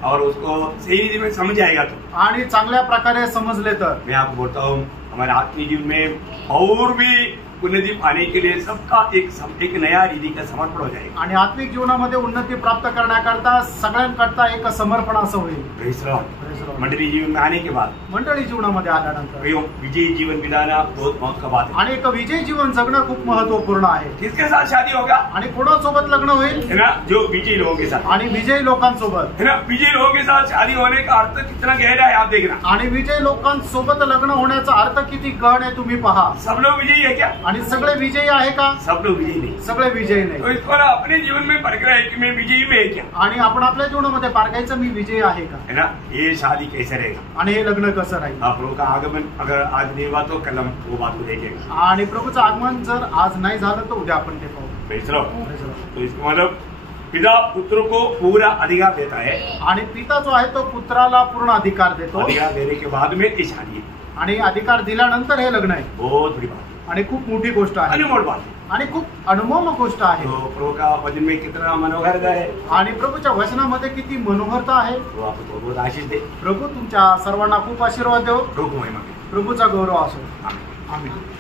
और उसको सही रीति में समझ आएगा तो। आणि चांगल्या प्रकारे समजले तर मैं आपको बोलता हूँ, हमारे आत्मीय जीवन में और भी उन्नति पाने के लिए सबका एक नया रीति का समर्पण हो जाएगा। आणि आत्मिक जीवनामध्ये उन्नती प्राप्त करण्याकरता सगळ्यांकरता एक समर्पण असं होईल। Praise Lord. मंडली जीवन में आने के बाद, मंडळी जीवनामध्ये आल्यानंतर विजयी जीवन बिताना बहुत मौत का बात है। आणि एक विजयी जीवन जगणं खूप महत्वपूर्ण आहे। किसके साथ शादी होगा? आणि कोणासोबत लग्न होईल? है ना, जो विजयी लोगों के साथ। आणि विजयी लोकांसोबत, है ना, विजयी लोगों के साथ शादी होने का अर्थ कितना गहरा है आप देखना। आणि विजयी लोकांसोबत लग्न होण्याचा अर्थ किती गहन आहे तुम्ही पहा। सब लोग विजयी है क्या? आणि सगळे विजयी आहे का? सब लोग विजयी नहीं, सगळे विजयी तो नाही। इसको अपने जीवन में परखना है कि मैं विजयी में है क्या, आणि आपण आपल्या जीवनामध्ये पारखायचं मी विजयी आहे का, है ना। ये शादी कैसे रहेगा, आणि हे लग्न कसं राहील। आप लोगों का आगमन अगर आज नहीं हुआ तो कल हम वो बात को देखेंगे। आणि प्रभूचं आगमन जर आज नाही झालं तर उद्या आपण ते पाहू। Praise Lord. तो इसका मतलब पिता पुत्र को पूरा अधिकार देता है आणि पिता जो आहे तो पुत्राला पूर्ण अधिकार देतो अधिकार देने के बाद में ये शादी है आणि अधिकार दिल्यानंतर हे लग्न आहे बहुत बड़ी बात है आणि खूप मोठी गोष्ट आहे अनमोल बात है आणि खूप अनमोल गोष्ट आहे तो प्रभु का वचन में कितना मनोहर है आणि प्रभूच्या वचनामध्ये किती मनोहरता आहे तो आपको बहुत आशीष दे प्रभू तुमच्या सर्वांना खूप आशीर्वाद देव प्रभु को महिमा दे प्रभूचा गौरव असो आमीन आमीन